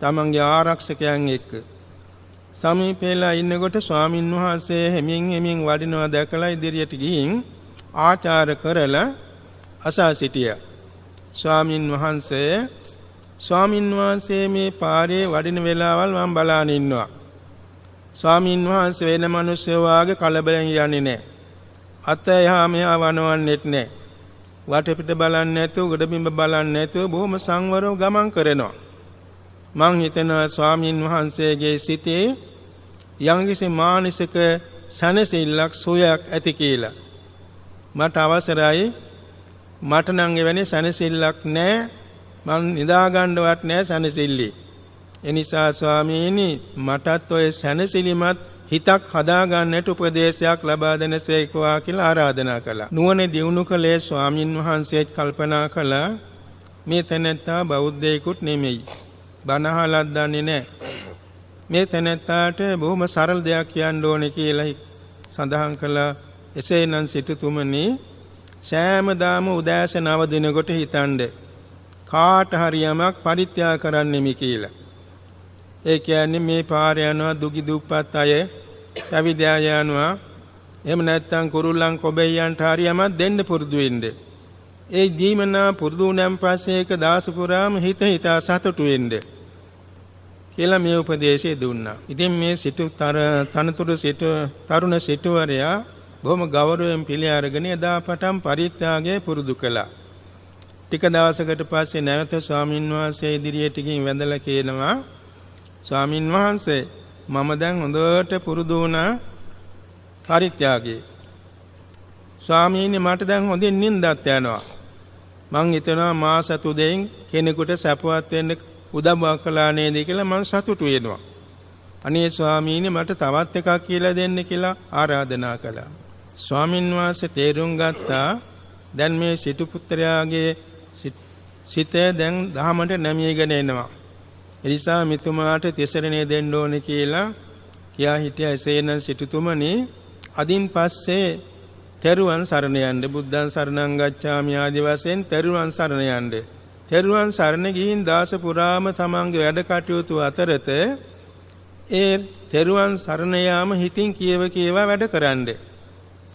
තමන්ගේ ආරක්ෂකයන් එක්ක සමීපෙලා ඉන්නකොට ස්වාමින් වහන්සේ හැමින් වඩිනවා දැකලා ඉදිරියට ගිහින් ආචාර කරලා අසා සිටියා. ස්වාමින් වහන්සේ මේ පාරේ වඩින වෙලාවල් මම බලාගෙන ඉන්නවා. ස්වාමින් වහන්සේ වෙන මිනිස්සු වාගේ කලබලෙන් යන්නේ නැහැ. අත එහා මෙහා වනවන්නෙත් නැහැ. වටපිට බලන්නේ නැතුව, ගොඩබිම් බලන්නේ නැතුව බොහොම සංවරව ගමන් කරනවා. මං හිතනවා ස්වාමින් වහන්සේගේ සිතේ යම්කිසි මානසික සනසිල්ලක් සෝයක් ඇති කියලා. මට අවසරයි, මට නම් එවැනි සනසිල්ලක් නැහැ. මං නිදා ගන්නවත් නැහැ සනසිල්ලි. එනිසා ස්වාමීනි මටත් ඔය සනසිලිමත් හිතක් හදා ගන්නට උපදේශයක් ලබා දෙනසේකවා කියලා ආරාධනා කළා. නුවණ දියුණු කළේ ස්වාමින් වහන්සේත් කල්පනා කළා මේ තැනැත්තා බෞද්ධයෙකුත් නෙමෙයි. බණ අහලත් දන්නේ නැහැ. මේ තැනැත්තාට බොහොම සරල දෙයක් කියන්න ඕනේ කියලා සඳහන් කළා. එසේනම් සිටුතුමනි සෑමදාම උදෑසන අවදිනකොට හිතන්නේ කාට හරි යමක් පරිත්‍යාග කරන්නෙමි කියලා. ඒ කියන්නේ මේ පාර යනවා දුගි දුප්පත් අය, පැවිදි අය යනවා. එහෙම නැත්නම් කුරුල්ලන් කොබෙයන්ට හරි යමක් දෙන්න පුරුදු වෙන්න. ඒ දීමනා පුරුදු වුණාන් පස්සේ ඒක දාස පුරාම හිතා සතුටු වෙන්න කියලා මේ උපදේශය දුන්නා. ඉතින් මේ තරුණ සිටුවරයා බොහොම ගෞරවයෙන් පිළි අරගෙන එදා පටන් පරිත්‍යාගය පුරුදු කළා. ටික දවසකට පස්සේ නැවත ස්වාමින් වහන්සේ ඉදිරියට ගිහින් වැඳලා කියනවා ස්වාමින් වහන්සේ මම දැන් හොඳට පුරුදු වුණා පරිත්‍යාගයේ. ස්වාමීනි මට දැන් හොඳින් නිින්දත් යනවා. මං හිතනවා මා සතු දෙයින් කෙනෙකුට සැපවත් වෙන්න උදව්වක් කළා නේද කියලා මං සතුටු වෙනවා. අනේ ස්වාමීනි මට තවත් එකක් කියලා දෙන්න කියලා ආරාධනා කළා. ස්වාමින් වහන්සේ තේරුම් ගත්තා දැන් මේ සිටු පුත්‍රයාගේ සිතේ දැන් දහමට නැමීගෙන එනවා. ඒ නිසා මිතුමාට තිසරණේ දෙන්න ඕනේ කියලා කියා හිටියා. එසේනම් සිටුතුමනි අදින් පස්සේ තෙරුවන් සරණ යන්න, බුද්ධං සරණං ගච්ඡාමි ආදී වශයෙන් තෙරුවන් සරණ යන්න. තෙරුවන් සරණ ගිහින් දාස පුරාම තමන්ගේ වැඩ කටයුතු අතරත ඒ තෙරුවන් සරණ යාම හිතින් කියව වැඩ කරන්න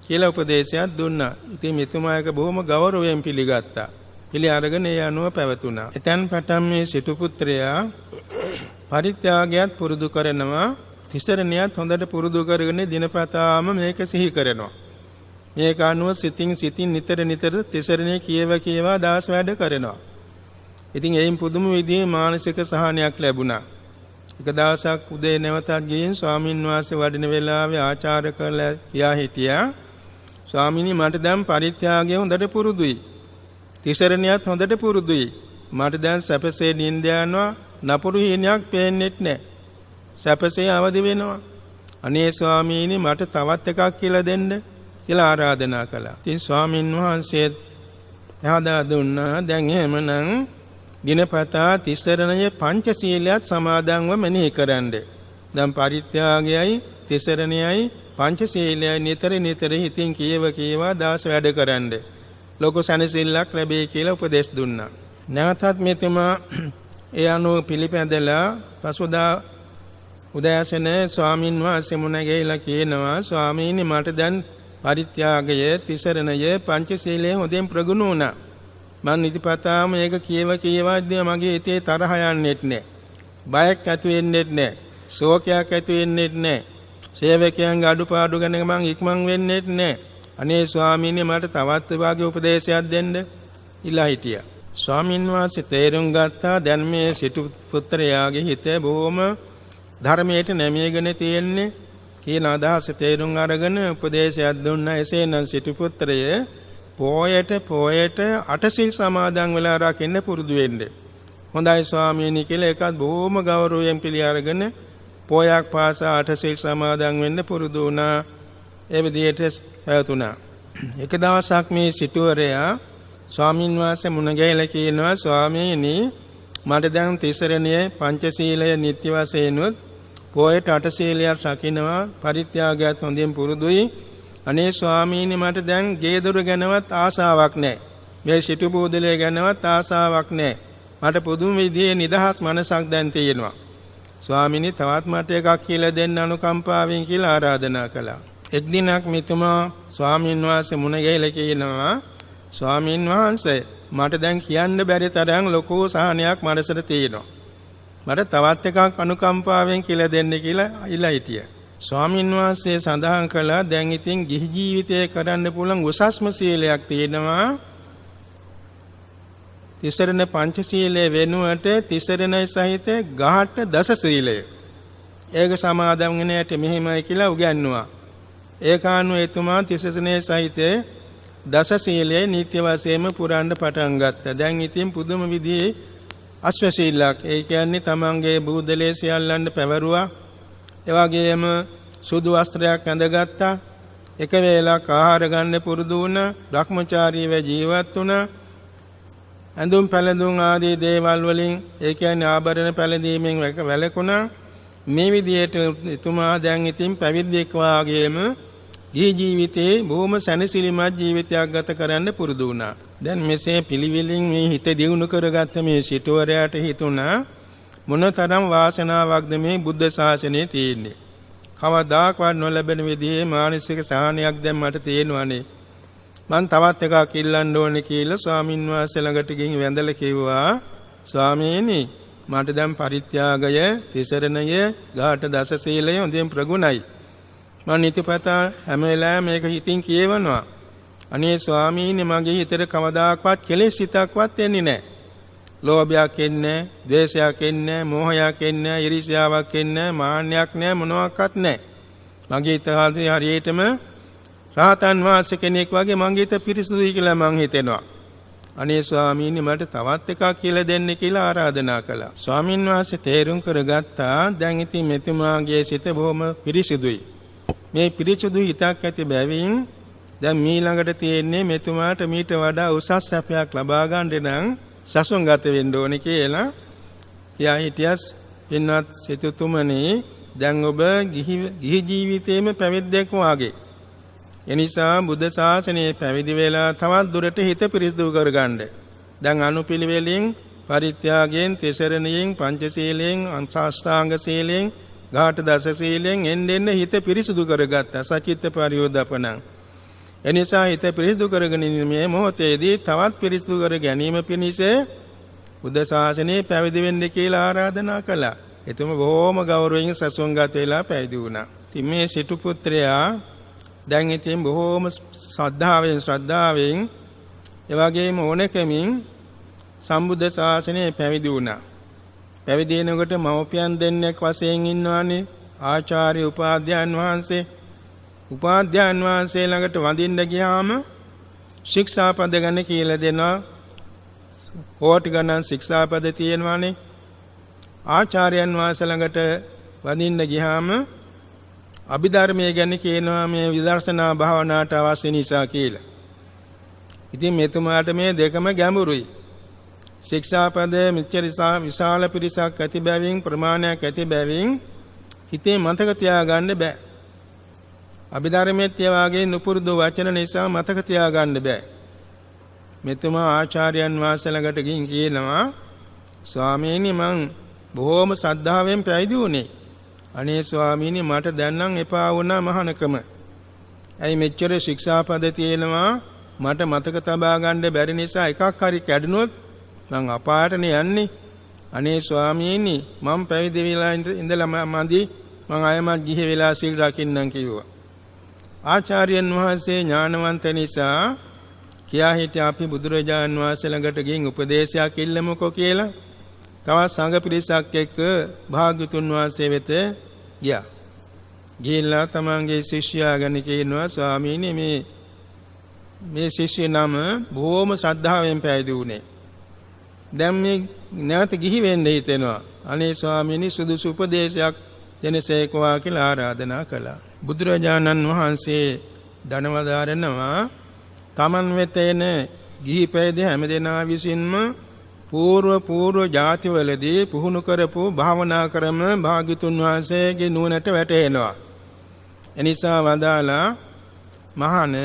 කියලා උපදේශයක් දුන්නා. ඉතින් මෙතුමා එක බොහොම ගෞරවයෙන් පිළිගත්තා. පිළි අරගෙන ඒ අනුව පැවතුණා. එතෙන් පටන් මේ සිටු පුත්‍රයා පරිත්‍යාගයත් පුරුදු කරනවා. තිසරණියත් හොඳට පුරුදු කරගෙන දිනපතාම මේක සිහි කරනවා. මේක අනුව සිතින් නිතර තිසරණේ කියවා දාස වැඩ කරනවා. ඉතින් එයින් පුදුම විදිහේ මානසික සහනයක් ලැබුණා. එක දවසක් උදේ නැවතත් ගිහින් ස්වාමින් වහන්සේ වඩින වෙලාවේ ආචාර්ය කරලා කියා හිටියා ස්වාමීනි මට දැන් පරිත්‍යාගය හොඳට පුරුදුයි. තිසරණියත් හොඳට පුරුදුයි. මට දැන් සැපසේ නිින්ද යනවා. නපුරු හීනයක් පේන්නෙත් නැහැ. සැපසේ අවදි වෙනවා. අනේ ස්වාමීනි මට තවත් එකක් කියලා දෙන්න කියලා ආරාධනා කළා. ඉතින් ස්වාමින් වහන්සේ එහදා දුන්නා. දැන් එහෙමනම් දිනපතා තිසරණයේ පංචශීලයත් සමාදන්ව මෙනෙහි කරන්න. දැන් පරිත්‍යාගයයි තිසරණයයි පංචශීලයයි නිතර හිතින් කියවා දාස වැඩ කරන්න. ලොකු සැනසෙල්ලක් ලැබේ කියලා උපදෙස් දුන්නා. නැවතත් මෙතුමා ඒ අනුව පිළිපැදලා පසුදා උදෑසන ස්වාමින් වහන්සේ මුණ ගැහිලා කියනවා ස්වාමීනි මට දැන් පරිත්‍යාගය තිසරණය පංචශීලයේ හොඳින් ප්‍රගුණ වුණා. මං නිතිපතාම මේක කියවද්දී මගේ හිතේ තරහ යන්නෙත් නැහැ. බයක් ඇති වෙන්නෙත් නැහැ. ශෝකයක් ඇති වෙන්නෙත් නැහැ. සේවකයන්ගේ අඩුපාඩු ගැන මං ඉක්මන් වෙන්නෙත් නැහැ. අනේ ස්වාමීනි මට තවත් වාගේ උපදේශයක් දෙන්න ඉල්ලා හිටියා. ස්වාමින් වහන්සේ තේරුම් ගත්තා දැන් මේ සිටු පුත්‍රයාගේ හිත බොහොම ධර්මයට නැමීගෙන තියෙන්නේ කියන අදහස තේරුම් අරගෙන උපදේශයක් දුන්නා. එසේනම් සිටු පුත්‍රය පොයට අටසිල් සමාදන් වෙලා රකින්න පුරුදු වෙන්න. හොඳයි ස්වාමීනි කියලා ඒකත් බොහොම ගෞරවයෙන් පිළි අරගෙන පොයක් පාසා අටසිල් සමාදන් වෙන්න පුරුදු වුණා. ඒ විදිහට පැවතුණා. එක දවසක් මේ සිටුවරයා ස්වාමින් වහන්සේ මුණ ගැහිලා කියනවා ස්වාමීනි මට දැන් තිසරණයේ පංචශීලය නිත්‍ය වශයෙන්ුත් පොයට අටශීලයක් රකින්නවා පරිත්‍යාගයත් හොඳින් පුරුදුයි. අනේ ස්වාමීනි මට දැන් ගේ දොර ගැනවත් ආසාවක් නැහැ. මේ සිටු බෝධලේ ගැනවත් ආසාවක් නැහැ. මට පුදුම විදිහේ නිදහස් මනසක් දැන් තියෙනවා. ස්වාමීනි තවත් මට එකක් කියලා දෙන්න අනුකම්පාවෙන් කියලා ආරාධනා කළා. එක් දිනක් මෙතුමා ස්වාමීන් වහන්සේ මුණ ගැහිලා කියනවා ස්වාමීන් වහන්සේ මට දැන් කියන්න බැරි තරම් ලොකු සහනයක් මනසට තියෙනවා. මට තවත් එකක් අනුකම්පාවෙන් කියලා දෙන්න කියලා ඉල්ලා හිටියා. ස්වාමින් වහන්සේ සඳහන් කළා දැන් ඉතින් ගිහි ජීවිතේ කරන්න පුළුවන් උසස්ම සීලයක් තියෙනවා. තිසරණ පංචශීලයේ වෙනුවට තිසරණයි සහිත ගාඨ දස සීලය. ඒක සමාදන් වෙන ඇට මෙහෙමයි කියලා උගන්වුවා. ඒකානුව එතුමා තිසරණේ සහිත දස සීලයේ නිත්‍ය වශයෙන්ම පුරන්න පටන් ගත්තා. දැන් ඉතින් පුදුම විදිහේ අශ්ව සීලයක්. ඒ කියන්නේ තමන්ගේ බූදලේ සියල්ලන් පැවරුවා. එවාගේම සුදු වස්ත්‍රයක් ඇඳගත්තා. එක වේලක් ආහාර ගන්න පුරුදු වුණා. භ්‍රමචාරීව ජීවත් වුණා. ඇඳුම් පැළඳුම් ආදී දේවල් වලින් ඒ කියන්නේ ආභරණ පැළඳීමෙන් වැළකුණා. මේ විදිහට එතුමා දැන් ඉතින් පැවිද්දෙක් වාගේම ජීවිතේ බොහොම සැනසීමත් ජීවිතයක් ගත කරන්න පුරුදු වුණා. දැන් මෙසේ පිළිවිලින් මේ හිත දියුණු කරගත්ත මේ සිටුවරයාට හිතුණා මොනතරම් වාසනාවක්ද මේ බුද්ධ ශාසනයේ තියෙන්නේ. කවදාකවත් නොලැබෙන විදිහේ මානසික සහනයක් දැන් මට තියෙනවානේ. මං තවත් එකක් ඉල්ලන්න ඕනේ කියලා ස්වාමින් වහන්සේ ළඟට ගිහින් වැඳලා කිව්වා ස්වාමීනි මට දැන් පරිත්‍යාගය තිසරණය ගාඨ දස සීලය හොඳින් ප්‍රගුණයි. මම නිතිපතා හැම වෙලාවෙම මේක හිතින් කියවනවා. අනේ ස්වාමීනි මගේ හිතේ කවදාකවත් කෙලෙස් හිතක්වත් එන්නේ නැහැ. ලෝභයක් එන්නේ, ද්වේෂයක් එන්නේ, මෝහයක් එන්නේ, ඊර්ෂ්‍යාවක් එන්නේ, මාන්නයක් නැහැ, මොනවාක්වත් නැහැ. මගේ හිත හරියටම රහතන් වහන්සේ කෙනෙක් වගේ මගේ හිත පිරිසුදුයි කියලා මං හිතෙනවා. අනේ ස්වාමීනි මට තවත් එකක් කියලා දෙන්න කියලා ආරාධනා කළා. ස්වාමින් වහන්සේ තේරුම් කරගත්තා දැන් ඉතින් මෙතුමාගේ සිත බොහොම පිරිසිදුයි. මේ පිරිසිදු හිතක් ඇති බැවින් දැන් මීළඟට තියෙන්නේ මෙතුමාට මීට වඩා උසස් සැපයක් ලබා ගන්න නම් සසුන්ගත වෙන්න ඕනේ කියලා. කියා හිටියස් පින්වත් සිතුතුමනි දැන් ඔබ ගිහි ජීවිතයේම පැවිද්දෙක් වාගේ. එනිසා බුද්ධ ශාසනයේ පැවිදි වෙලා තවත් දුරට හිත පිරිසිදු කරගන්න. දැන් අනුපිළිවෙලින් පරිත්‍යාගයෙන් තිසරණයෙන් පංචශීලයෙන් අංශාෂ්ටාංග සීලයෙන් ඝාට දස සීලයෙන් එන්න හිත පිරිසිදු කරගත්තා. සචිත්ත පරියෝදපණං. එනිසා හිත පිරිසිදු කරගෙන මේ මොහොතේදී තවත් පිරිසිදු කර ගැනීම පිණිස බුද්ධ ශාසනයේ පැවිදි වෙන්න කියලා ආරාධනා කළා. එතුම බොහොම ගෞරවයෙන් සසුන්ගත වෙලා පැවිදි වුණා. ඉතින් මේ සිටු පුත්‍රයා දැන් ඉතින් බොහොම ශ්‍රද්ධාවෙන් එවැගේම ඕනකමින් සම්බුද්ධ ශාසනයේ පැවිදි වුණා. පැවිදි වෙනකොට මව්පියන් දෙන්නෙක් වශයෙන් ඉන්නවානේ ආචාර්ය උපාධ්‍යයන් වහන්සේ. උපාධ්‍යයන් වහන්සේ ළඟට වඳින්න ගියාම ශික්ෂාපද ගැන කියලා දෙනවා. කෝටි ගණන් ශික්ෂාපද තියෙනවානේ. ආචාර්යයන් වහන්සේ ළඟට වඳින්න ගියාම අභිධර්මයේ ගැන කියනවා මේ විදර්ශනා භාවනාවට අවශ්‍ය නිසා කියලා. ඉතින් මෙතුමාට මේ දෙකම ගැඹුරුයි. ශික්ෂාපද මෙච්චර විශාල පිරිසක් ඇති බැවින් ප්‍රමාණයක් ඇති බැවින් හිතේ මතක තියාගන්න බෑ. අභිධර්මයේ තියාගේ නුපුරුදු වචන නිසා මතක තියාගන්න බෑ. මෙතුමා ආචාර්යයන් වහන්සේ ළඟට ගිහින් කියනවා ස්වාමීනි මං බොහොම ශ්‍රද්ධාවෙන් පැවිදි වුණේ. අනේ ස්වාමීනි මට දැන් නම් එපා වුණා මහානකම. ඇයි මෙච්චර ශික්ෂාපද තියෙනවා මට මතක තබා ගන්න බැරි නිසා එකක් හරි කැඩුනොත් මං අපායටනේ යන්නේ. අනේ ස්වාමීනි මම පැවිදි වෙලා ඉඳලා මදි මං ආයමත් ගිහි වෙලා සිල් රකින්නම් කිව්වා. ආචාර්යයන් වහන්සේ ඥානවන්ත නිසා කියා හිටිය අපි බුදුරජාන් වහන්සේ ළඟට ගිහින් උපදේශයක් ඉල්ලමුකෝ කියලා. තවත් සංඝ පිරිසක් එක්ක භාග්‍යතුන් වහන්සේ වෙත ගියා. ගිහිල්ලා තමන්ගේ ශිෂ්‍යයා ගැන කියනවා ස්වාමීනි මේ ශිෂ්‍ය නම බොහොම ශ්‍රද්ධාවෙන් පැවිදි වුණේ. දැන් මේ නැවත ගිහි වෙන්න හිතෙනවා. අනේ ස්වාමීනි සුදුසු උපදේශයක් දෙනසේකවා කියලා ආරාධනා කළා. බුදුරජාණන් වහන්සේ දනවදාරනවා තමන් වෙත එන ගිහි පැවිදි හැමදෙනා විසින්ම పూర్ව ජාතිවලදී පුහුණු කරපු භාවනා ක්‍රම භාග්‍යතුන් වහන්සේගේ නුවණට වැටෙනවා. එනිසා වදාලා මහාන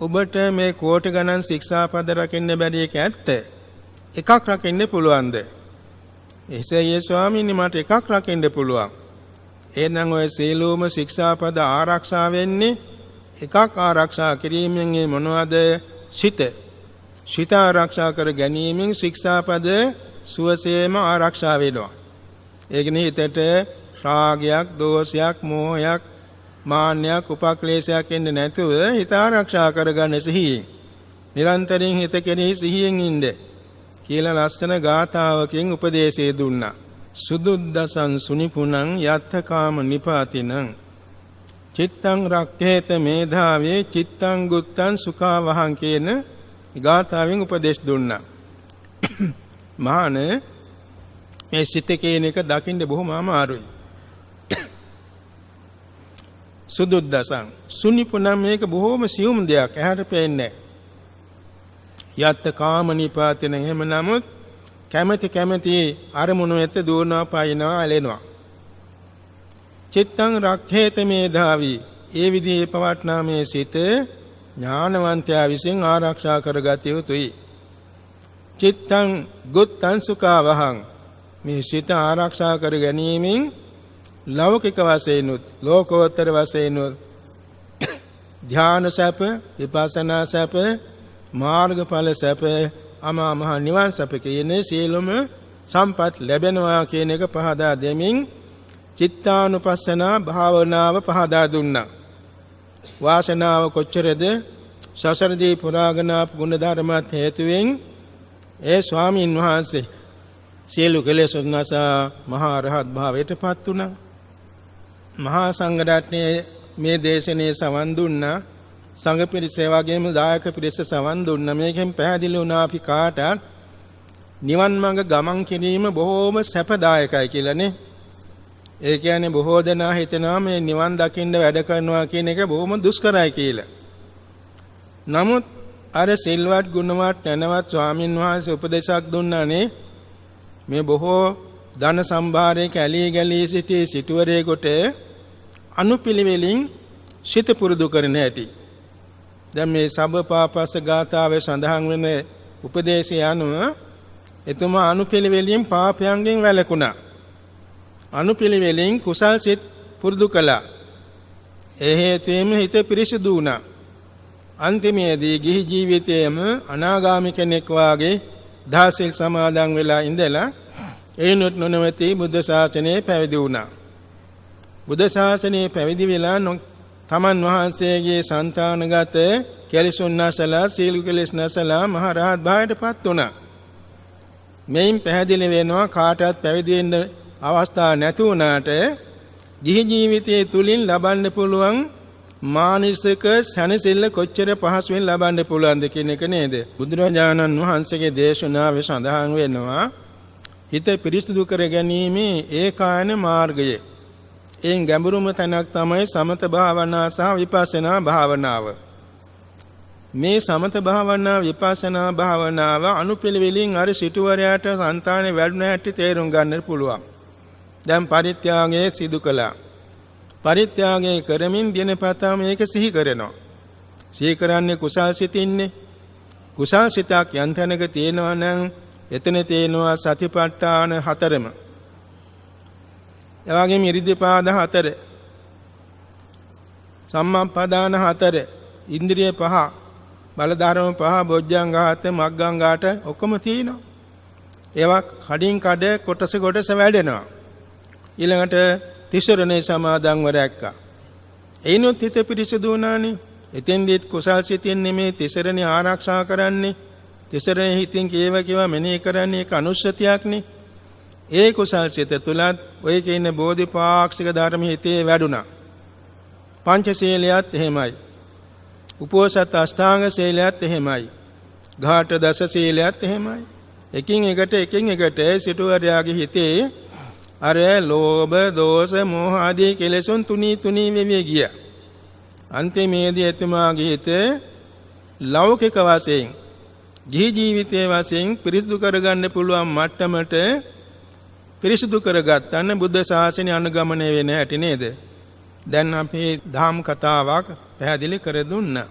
ඔබට මේ කෝටි ගණන් ශික්ෂාපද රකින්න බැරි එක ඇත්ත. එකක් රකින්න පුළුවන්ද? එසේ ස්වාමීනි මට එකක් රකින්න පුළුවන්. එහෙනම් ඔය සීලෝම ශික්ෂාපද ආරක්ෂා වෙන්නේ එකක් ආරක්ෂා කිරීමෙන් මොනවද? සිත ආරක්ෂා කර ගැනීමෙන් ශික්ෂාපද සුවසේම ආරක්ෂා වෙනවා. ඒ කියන්නේ හිතට රාගයක්, දෝෂයක්, මෝහයක්, මාන්නයක්, උපක්ලේශයක් එන්නේ නැතුව හිත ආරක්ෂා කරගන්න සිහියෙන්. නිරන්තරයෙන් හිත කෙරෙහි සිහියෙන් ඉන්න කියලා ලස්සන ගාථාවකින් උපදේශය දුන්නා. සුදුද්දසං සුනිපුනං යත්තකාම නිපාතිනං චිත්තං රක්ඛේත මේධාවේ චිත්තං ගුත්තං සුඛාවහං කියන ගාථාවෙන් උපදේශ දුන්නා. මහාන මේ සිත කියන එක දකින්න බොහොම අමාරුයි. සුදුද්දසං සුනිපුනම් මේක බොහොම සියුම් දෙයක් ඇහැට පේන්නේ. යත්ත කාම නිපාතන එහෙම නමුත් කැමැති අරමුණු වෙත දුවනවා පයින්නවා ඇලෙනවා. චිත්තං රක්ඛේත මේධාවි ඒ විදිහේ පවට්නා මේ සිත ඥානවන්තයා විසින් ආරක්ෂා කරගත යුතුයි. චිත්තං ගුත්තං සුඛාවහං මේ සිත ආරක්ෂා කර ගැනීමෙන් ලෞකික වශයෙන්ුත් ලෝකෝත්තර වශයෙන්ුත් ධ්‍යාන සැප, විපස්සනා සැප, මාර්ගඵල සැප, අමා මහ නිවන් සැප කියන සියලුම සම්පත් ලැබෙනවා කියන එක පහදා දෙමින් චිත්තානුපස්සනා භාවනාව පහදා දුන්නා. වාසනාව කොච්චරද? සසරදී පුරාගෙන ආපු ගුණ ධර්මات හේතුවෙන් ඒ ස්වාමීන් වහන්සේ සියලු කෙලෙස් නැසා මහා රහත් භාවයට පත් වුණා. මහා සංඝ රත්නයේ මේ දේශනේ සවන් දුන්නා. සංඝ පිරිස වගේම දායක පිරිස සවන් දුන්නා. මේකෙන් පැහැදිලි වුණා අපි කාටත් නිවන් මඟ ගමන් කිරීම බොහෝම සැපදායකයි කියලානේ. ඒ කියන්නේ බොහෝ දෙනා හිතනවා මේ නිවන් දකින්න වැඩ කරනවා කියන එක බොහොම දුෂ්කරයි කියලා. නමුත් අර සිල්වත් ගුණවත් නැනවත් ස්වාමින් වහන්සේ උපදේශක් දුන්නානේ මේ බොහෝ ධන සම්භාරයේ කැලී ගලී සිටි සිටුවරයෙකුට අනුපිළිවෙලින් සිත පුරුදු කරන හැටි. දැන් මේ සබ්බපාපස්ස ගාථාවේ සඳහන් වෙන උපදේශය අනුව එතුමා අනුපිළිවෙලින් පාපයන්ගෙන් වැළකුණා. අනුපිළිවෙලින් කුසල් සිත් පුරුදු කළා. ඒ හේතුවෙන් හිත පිරිසිදු වුණා. අන්තිමේදී ගිහි ජීවිතයේම අනාගාමී කෙනෙක් වාගේ දහසිල් සමාදන් වෙලා ඉඳලා ඒනොත් නොනවති බුද්ධ ශාසනයේ පැවිදි වුණා. බුද්ධ ශාසනයේ පැවිදි වෙලා තමන් වහන්සේගේ సంతానගත කෙලෙසුන් නැසලා සීල කෙලෙස් නැසලා මහ රහත් භාවයට පත් වුණා. මේන් පැහැදිලි වෙනවා කාටවත් පැවිදි වෙන්න අවස්ථාවක් නැති වුණාට ගිහි ජීවිතයේ තුලින් ලබන්න පුළුවන් මානසික සැනසෙල්ල කොච්චර පහසුවෙන් ලබන්න පුළුවන්ද කියන එක නේද? බුදුරජාණන් වහන්සේගේ දේශනාවේ සඳහන් වෙනවා හිත පිරිසිදු කර ගැනීම ඒකායන මාර්ගය. එයින් ගැඹුරුම තැනක් තමයි සමත භාවනා සහ විපස්සනා භාවනාව. මේ සමත භාවනා විපස්සනා භාවනාව අනුපිළිවෙලින් අර සිටුවරයාට సంతානේ වැඩුණ හැටි තේරුම් ගන්න පුළුවන්. දැන් පරිත්‍යාගයේ සිදු කළා. පරිත්‍යාගය කරමින් දිනපතා මේක සිහි කරනවා. සිහි කරන්නේ කුසල් සිතින්නේ. කුසල් සිතක් යන්තනක තියෙනවා නම් එතන තියෙනවා සතිපට්ඨාන හතරම. එවාගෙම ඉරිදිපාද හතර, සම්මාපදාන හතර, ඉන්ද්‍රිය පහ, බලධර්ම පහ, බොජ්ජංගාත, මග්ගංගාට ඔක්කොම තියෙනවා. ඒවා කඩින් කඩ කොටස කොටස වැඩෙනවා. ඊළඟට තිසරණේ සමාදන්ව රැක්කා. එයිනොත් හිත පිරිසිදු වුණානේ. එතෙන්දීත් කුසල් සිතින් නෙමේ තිසරණේ ආරක්ෂා කරන්නේ. තිසරණේ හිතින් කේව මෙනෙහි කරන්නේ ඒක අනුස්සතියක්නේ. ඒ කුසල් සිත තුලත් ඔය කියන බෝධිපාක්ෂික ධර්ම හිතේ වැඩුණා. පංචශීලයත් එහෙමයි. උපෝසත අෂ්ටාංග සීලයත් එහෙමයි. ඝාට දස සීලයත් එහෙමයි. එකින් එකට සිටුවරයාගේ හිතේ අර ලෝභ, දෝෂ, මෝහ ආදී කෙලෙසුන් තුනී වෙවි ගියා. අන්තිමේදී එතුමාගේ හිත ලෞකික වශයෙන්, ජී ජීවිතයේ වශයෙන් පිරිසිදු කරගන්න පුළුවන් මට්ටමට පිරිසිදු කරගත්තන්න බුද්ධ ශාසනය අනුගමනය වෙන හැටි නේද? දැන් අපි ධම් කතාවක් පැහැදිලි කර දුන්නා.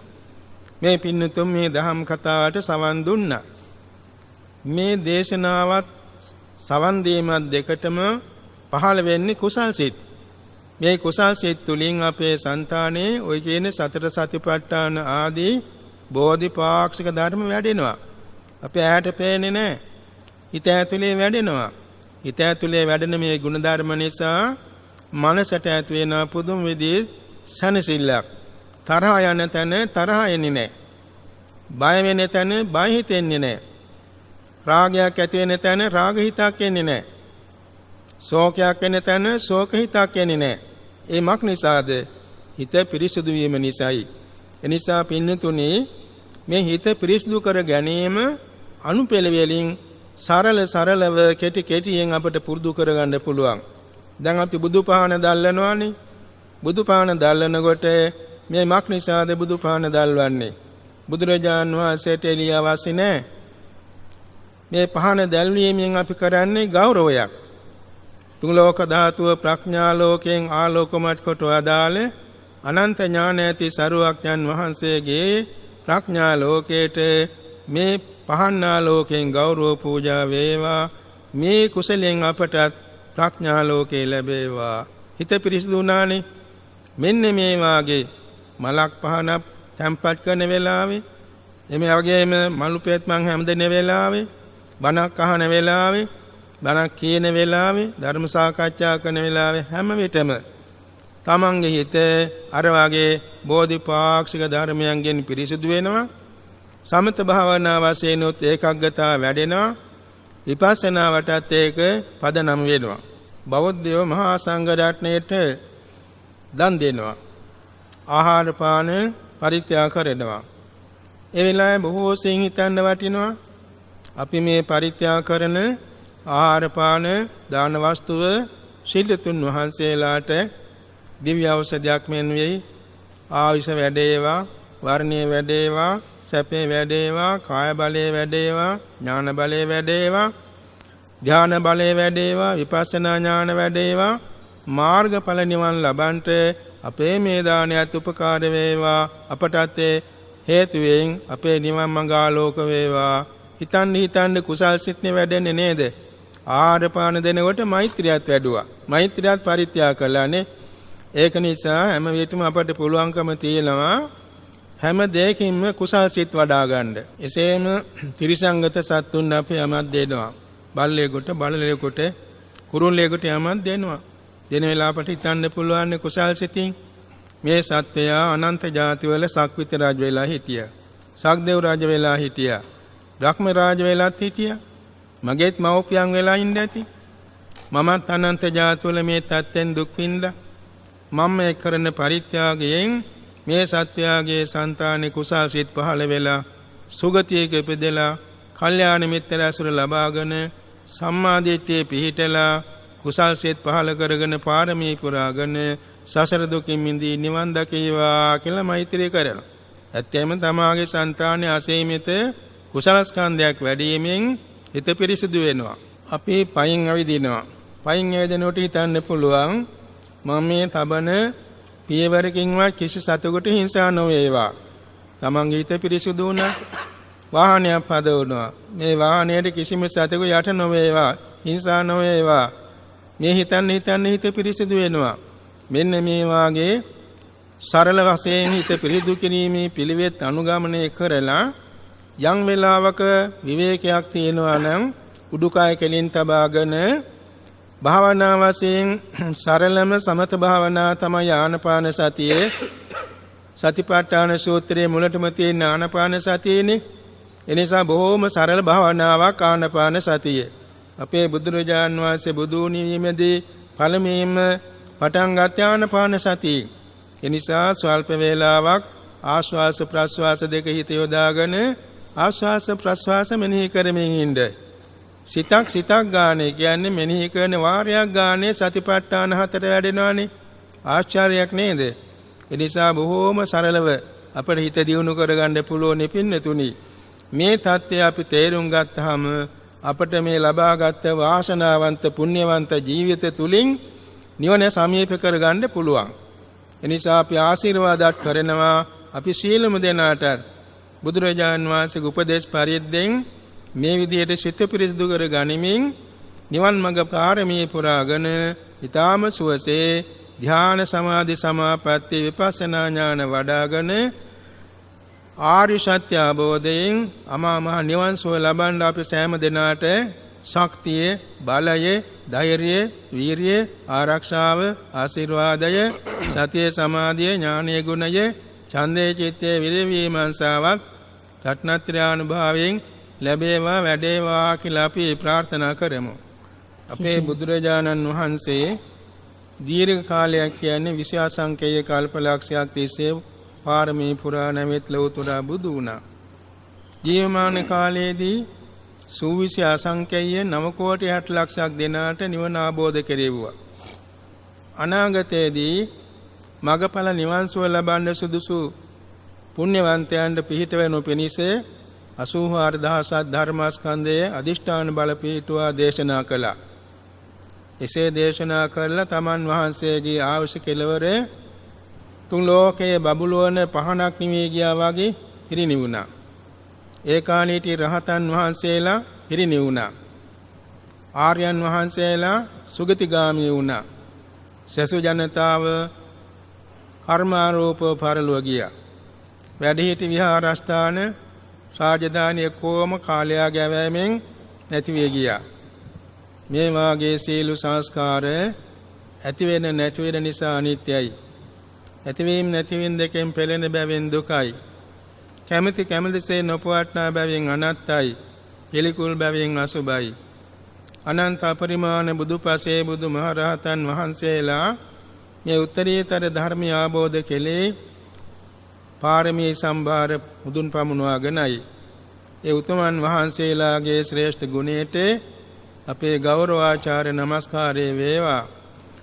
මේ පින්නතුන් මේ ධම් කතාවට සවන් දුන්නා. මේ දේශනාවත් සවන් දීමත් දෙකටම පහළ වෙන්නේ කුසල් සිත්. මේ කුසල් සිත් තුලින් අපේ సంతානේ ඔය කියන සතර සතිපට්ඨාන ආදී බෝධිපාක්ෂික ධර්ම වැඩෙනවා. අපේ ඇහැට පේන්නේ නැහැ. හිත ඇතුලේ වැඩෙනවා. හිත ඇතුලේ වැඩෙන මේ ගුණ ධර්ම නිසා මනසට ඇති වෙන පුදුම විදිහේ සැනසෙල්ලක්. තරහ යන තැන තරහ එන්නේ නැහැ. බය වෙන තැන බය හිතෙන්නේ නැහැ. රාගයක් ඇති වෙන තැන රාග හිතක් එන්නේ නැහැ. ශෝකයක් වෙන තැන ශෝක හිතක් එන්නේ නැහැ. ඒ මක් නිසාද? හිත පිරිසුදු වීම නිසායි. එනිසා පින්නතුනේ මේ හිත පිරිසුදු කර ගැනීම අනුපෙළවලින් සරලව කෙටියෙන් අපට පුරුදු කරගන්න පුළුවන්. දැන් අපි බුදුපහන දැල්වනවානේ. බුදුපහන දැල්වනකොට මේ මක් නිසාද බුදුපහන දැල්වන්නේ? බුදුරජාන් වහන්සේට එළිය අවශ්‍ය නැහැ. මේ පහන දැල්වීමෙන් අපි කරන්නේ ගෞරවයක්. තුන් ලෝක ධාතුව ප්‍රඥා ලෝකයෙන් ආලෝකමත් කොට වදාළ අනන්ත ඥාන ඇති සරුවක්ඥන් වහන්සේගේ ප්‍රඥා ලෝකයට මේ පහන්නා ලෝකයෙන් ගෞරව පූජා වේවා. මේ කුසලයෙන් අපට ප්‍රඥා ලෝකේ ලැබේවා. හිත පිරිසිදු වුණානේ. මෙන්න මේ වාගේ මලක් පහනක් තැම්පත් කරන වෙලාවේ, එමේ වගේම මලු පෙත් මං හැමදෙන වෙලාවේ, බණක් අහන වෙලාවේ, බණක් කියන වෙලාවේ, ධර්ම සාකච්ඡා කරන වෙලාවේ හැම විටම තමන්ගේ හිත අර වාගේ බෝධිපාක්ෂික ධර්මයන්ගෙන් පිරිසිදු වෙනවා. සමත භාවනා වශයෙන් උත් ඒකග්ගතා වැඩෙනවා. විපස්සනාවටත් ඒක පදනම් වෙනවා. බෞද්ධයෝ මහා සංඝ රත්නයට දන් දෙනවා. ආහාර පාන පරිත්‍යාග කරනවා. ඒ වෙලාවේ බොහෝ සෙයින් හිතන්න වටිනවා අපි මේ පරිත්‍යාග කරන ආහාර පාන දාන වස්තුව ශිල්තුන් වහන්සේලාට දිව්‍ය ඖෂධයක් මෙන් වෙයි. ආයුෂ වැඩේවා, වර්ණයේ වැඩේවා, සැපේ වැඩේවා, කාය බලයේ වැඩේවා, ඥාන බලයේ වැඩේවා, ධ්‍යාන බලයේ වැඩේවා, විපස්සනා ඥාන වැඩේවා, මාර්ගඵල නිවන් ලබන්ට අපේ මේ දානයත් උපකාර වේවා. අපටත් හේතුවෙන් අපේ නිවන් මඟ ආලෝක වේවා. හිතන්න කුසල් සිත්නේ වැඩෙන්නේ නේද? ආහාර පාන දෙනකොට මෛත්‍රියත් වැඩුවා. මෛත්‍රියත් පරිත්‍යාග කළානේ. ඒක නිසා හැම විටම අපට පුළුවන්කම තියෙනවා හැම දෙයකින්ම කුසල් සිත් වඩා ගන්න. එසේම ත්‍රිසංගත සත්තුන් අපි යමක් දෙනවා. බල්ලේකට, බලලේකට, කුරුල්ලේකට යමක් දෙනවා. දෙන වෙලාවට හිතන්න පුළුවන් කුසල් සිතින් මේ සත්වයා අනන්ත ජාතිවල සක්විත රාජ වෙලා හිටියා. සක්දේව රාජ වෙලා හිටියා. බ්‍රහ්ම රාජ වෙලාත් හිටියා. මගේත් මව්පියන් වෙලා ඉන්න ඇති. මමත් අනන්ත ජාතිවල මේ තත්ත්වෙන් දුක් විඳලා මම මේ කරන පරිත්‍යාගයෙන් මේ සත්වයාගේ సంతානෙ කුසල් සිත් පහළ වෙලා සුගතියක ඉපදෙලා කල්යාණ මිත්‍ර ඇසුර ලබාගෙන සම්මා දිට්ඨියේ පිහිටලා කුසල් සිත් පහළ කරගෙන පාරමී පුරාගෙන සසර දුකින් මිදී නිවන් දකීවා කියලා මෛත්‍රී කරනවා. ඇත්තෙම තමාගේ సంతානෙ අසීමිත කුසල ස්කන්ධයක් වැඩිවීමෙන් හිත පිරිසිදු වෙනවා. අපි පයින් අවදිනවා. පයින් අවදිනකොට හිතන්න පුළුවන් මම මේ තබන පියවරකින්වත් කිසි සතෙකුට හිංසා නොවේවා. තමන්ගේ හිත පිරිසිදු වුණා. වාහනයක් පදවනවා. මේ වාහනයේ කිසිම සතෙකු යට නොවේවා. හිංසා නොවේවා. මේ හිතන්න හිත පිරිසිදු වෙනවා. මෙන්න මේ වාගේ සරල වශයෙන් හිත පිරිසිදු කිරීමේ පිළිවෙත් අනුගමනය කරලා යම් වෙලාවක විවේකයක් තියෙනවා නම් උඩුකය කෙලින් තබාගෙන භාවනා වශයෙන් සරලම සමත භාවනා තමයි ආනාපාන සතියේ. සතිපට්ඨාන සූත්‍රයේ මුලටම තියෙන ආනාපාන සතියනේ. එනිසා බොහෝම සරල භාවනාවක් ආනාපාන සතිය. අපේ බුදුරජාන් වහන්සේ බුදු වීමේදී පළමුවෙන්ම පටන් ගත්ත ආනාපාන සතිය. එනිසා ස්වල්ප වේලාවක් ආශ්වාස ප්‍රශ්වාස දෙක හිත යොදාගෙන ආශ්වාස ප්‍රශ්වාස මෙනෙහි කරමින් ඉන්න. සිතක් ගානේ කියන්නේ මෙනෙහි කරන වාරයක් ගානේ සතිපට්ඨාන හතර වැඩෙනවානේ. ආශ්චර්යයක් නේද? ඒ නිසා බොහෝම සරලව අපේ හිත දියුණු කරගන්න පුළුවන් පින්නතුනි. මේ தත්ත්වය අපි තේරුම් ගත්තාම අපට මේ ලබාගත් වාසනාවන්ත පුණ්‍යවන්ත ජීවිත තුලින් නිවන සමීප කරගන්න පුළුවන්. ඒ නිසා අපි ආශිර්වාදات කරනවා අපි සීලමු දෙනාට බුදුරජාන් වහන්සේගේ උපදේශ පරිද්දෙන් මේ විදිහට සිත පිරිසිදු කර ගනිමින් නිවන් මඟ පාරමී පුරාගෙන ඊ타ම සුවසේ ධ්‍යාන සමාධි සමාපatti විපස්සනා ඥාන වඩාගෙන ආර්ය සත්‍ය අවබෝධයෙන් අමා මහ නිවන් සුව ලබන්න අපි සෑම දිනාට ශක්තිය, බලය, ධෛර්යය, වීරිය, ආරක්ෂාව, ආශිර්වාදය, සතිය, සමාධිය, ඥානීය ගුණය, ඡන්දේ, චිත්තේ, විරිය, විමර්ශාවක් රත්නත්‍රානුභාවයෙන් ලැබේවා වැඩේවා කියලා අපි ප්‍රාර්ථනා කරමු. අපේ බුදුරජාණන් වහන්සේ දීර්ඝ කාලයක් කියන්නේ විශ්වාසංකේය කල්පලක්ෂයක් තිස්සේ පාරමී පුරා නැවෙත් ලෞතුරා බුදු වුණා. ජීවමාන කාලයේදී සූවිසි අසංකේය 9 කෝටි 60 ලක්ෂයක් දෙනාට නිවන ආબોධ කෙරෙව්වා. අනාගතයේදී මගඵල නිවන් සුව ලබන්න සුදුසු පුණ්‍යවන්තයන්ට පිහිට වෙනු පිණිස 84000 ධර්මස්කන්ධයේ අදිෂ්ඨාන බල පිහිටුවා දේශනා කළා. එසේ දේශනා කරලා තමන් වහන්සේගේ ආවශ්‍ය කෙලවර තුන් ලෝකයේ බබළුවන පහනක් නිවී ගියා වගේ පිරිනිවුණා. ඒ කාලීටි රහතන් වහන්සේලා පිරිනිවුණා. ආර්යයන් වහන්සේලා සුගතිගාමී වුණා. සසු ජනතාව කර්මාරූපව පරලොව ගියා. වැඩිහිටි විහාරස්ථාන රාජධානිය කොම කාලයා ගැවීමෙන් නැති වී ගියා. මේ වාගේ සීල සංස්කාර ඇති වෙන නැති වෙන නිසා අනිත්‍යයි. ඇතිවීම නැතිවීම දෙකෙන් පෙළෙන බැවින් දුකයි. කැමැතිසේ නොපවට්නා බැවින් අනත්තයි. පිළිකුල් බැවින් අසුභයි. අනන්ත පරිමාණ බුදුපසේ බුදුමහරහතන් වහන්සේලා මේ උත්තරීතර ධර්මය ආબોධ කෙලේ පාරමී සම්භාර මුදුන් පමුණවාගෙනයි. ඒ උතුමන් වහන්සේලාගේ ශ්‍රේෂ්ඨ ගුණයට අපේ ගෞරවාචාර්ය නමස්කාරය වේවා.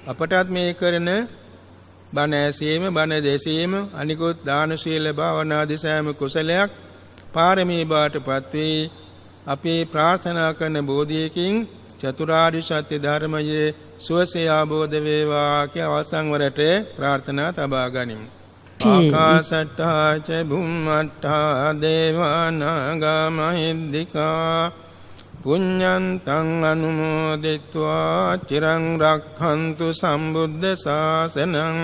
අපටත් මේ කරන බණ ඇසීම, බණ දෙසීම, අනිකුත් දාන ශීල භාවනාදී සෑම කුසලයක් පාරමී බාටපත් වී අපේ ප්‍රාර්ථනා කරන බෝධියකින් චතුරාර්ය සත්‍ය ධර්මයේ සුවසේ ආબોධ වේවා කියා අවසන් වරට ප්‍රාර්ථනා තබා ගනිමු. ආකාශට්ටා ච බුම්මට්ටා දේවානාගා මහිද්దికා පුඤ්ඤන්තං අනුමෝදිत्वा චිරං රක්ඛන්තු සම්බුද්ධ ශාසනං.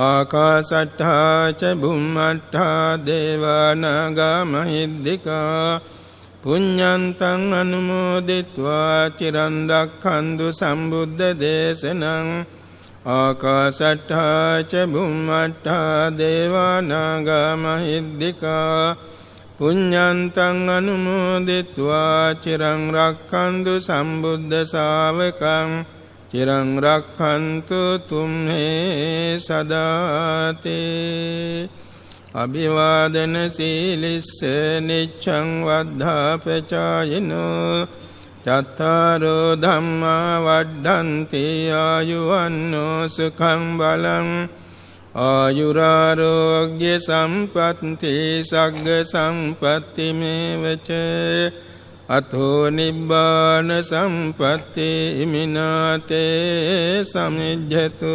ආකාශට්ටා ච බුම්මට්ටා දේවානාගා මහිද්దికා පුඤ්ඤන්තං අනුමෝදිत्वा චිරං රක්ඛන්තු සම්බුද්ධ දේශනං. ආකාශට්ටා ච බුම්මට්ටා දේවානාගා මහිද්దికා පුඤ්ඤන්තං අනුමෝදිत्वा චිරං රක්ඛන්තු සම්බුද්ධ ශාවකං. චිරං රක්ඛන්තු තුම්හේ සදාති. අභිවාදන සීලිස්ස නිච්ඡං වද්ධාපචායිනෝ චත්තාරෝ ධම්මා වඩ්ඩන්ති ආයුවන්නෝ සුඛං බලං ආයුරාරෝග්‍ය සම්පත්ති සග්ග සම්පත්ති මේවච අතෝ නිබ්බාන සම්පත්ති මිනාතේ සමිජ්ජතු.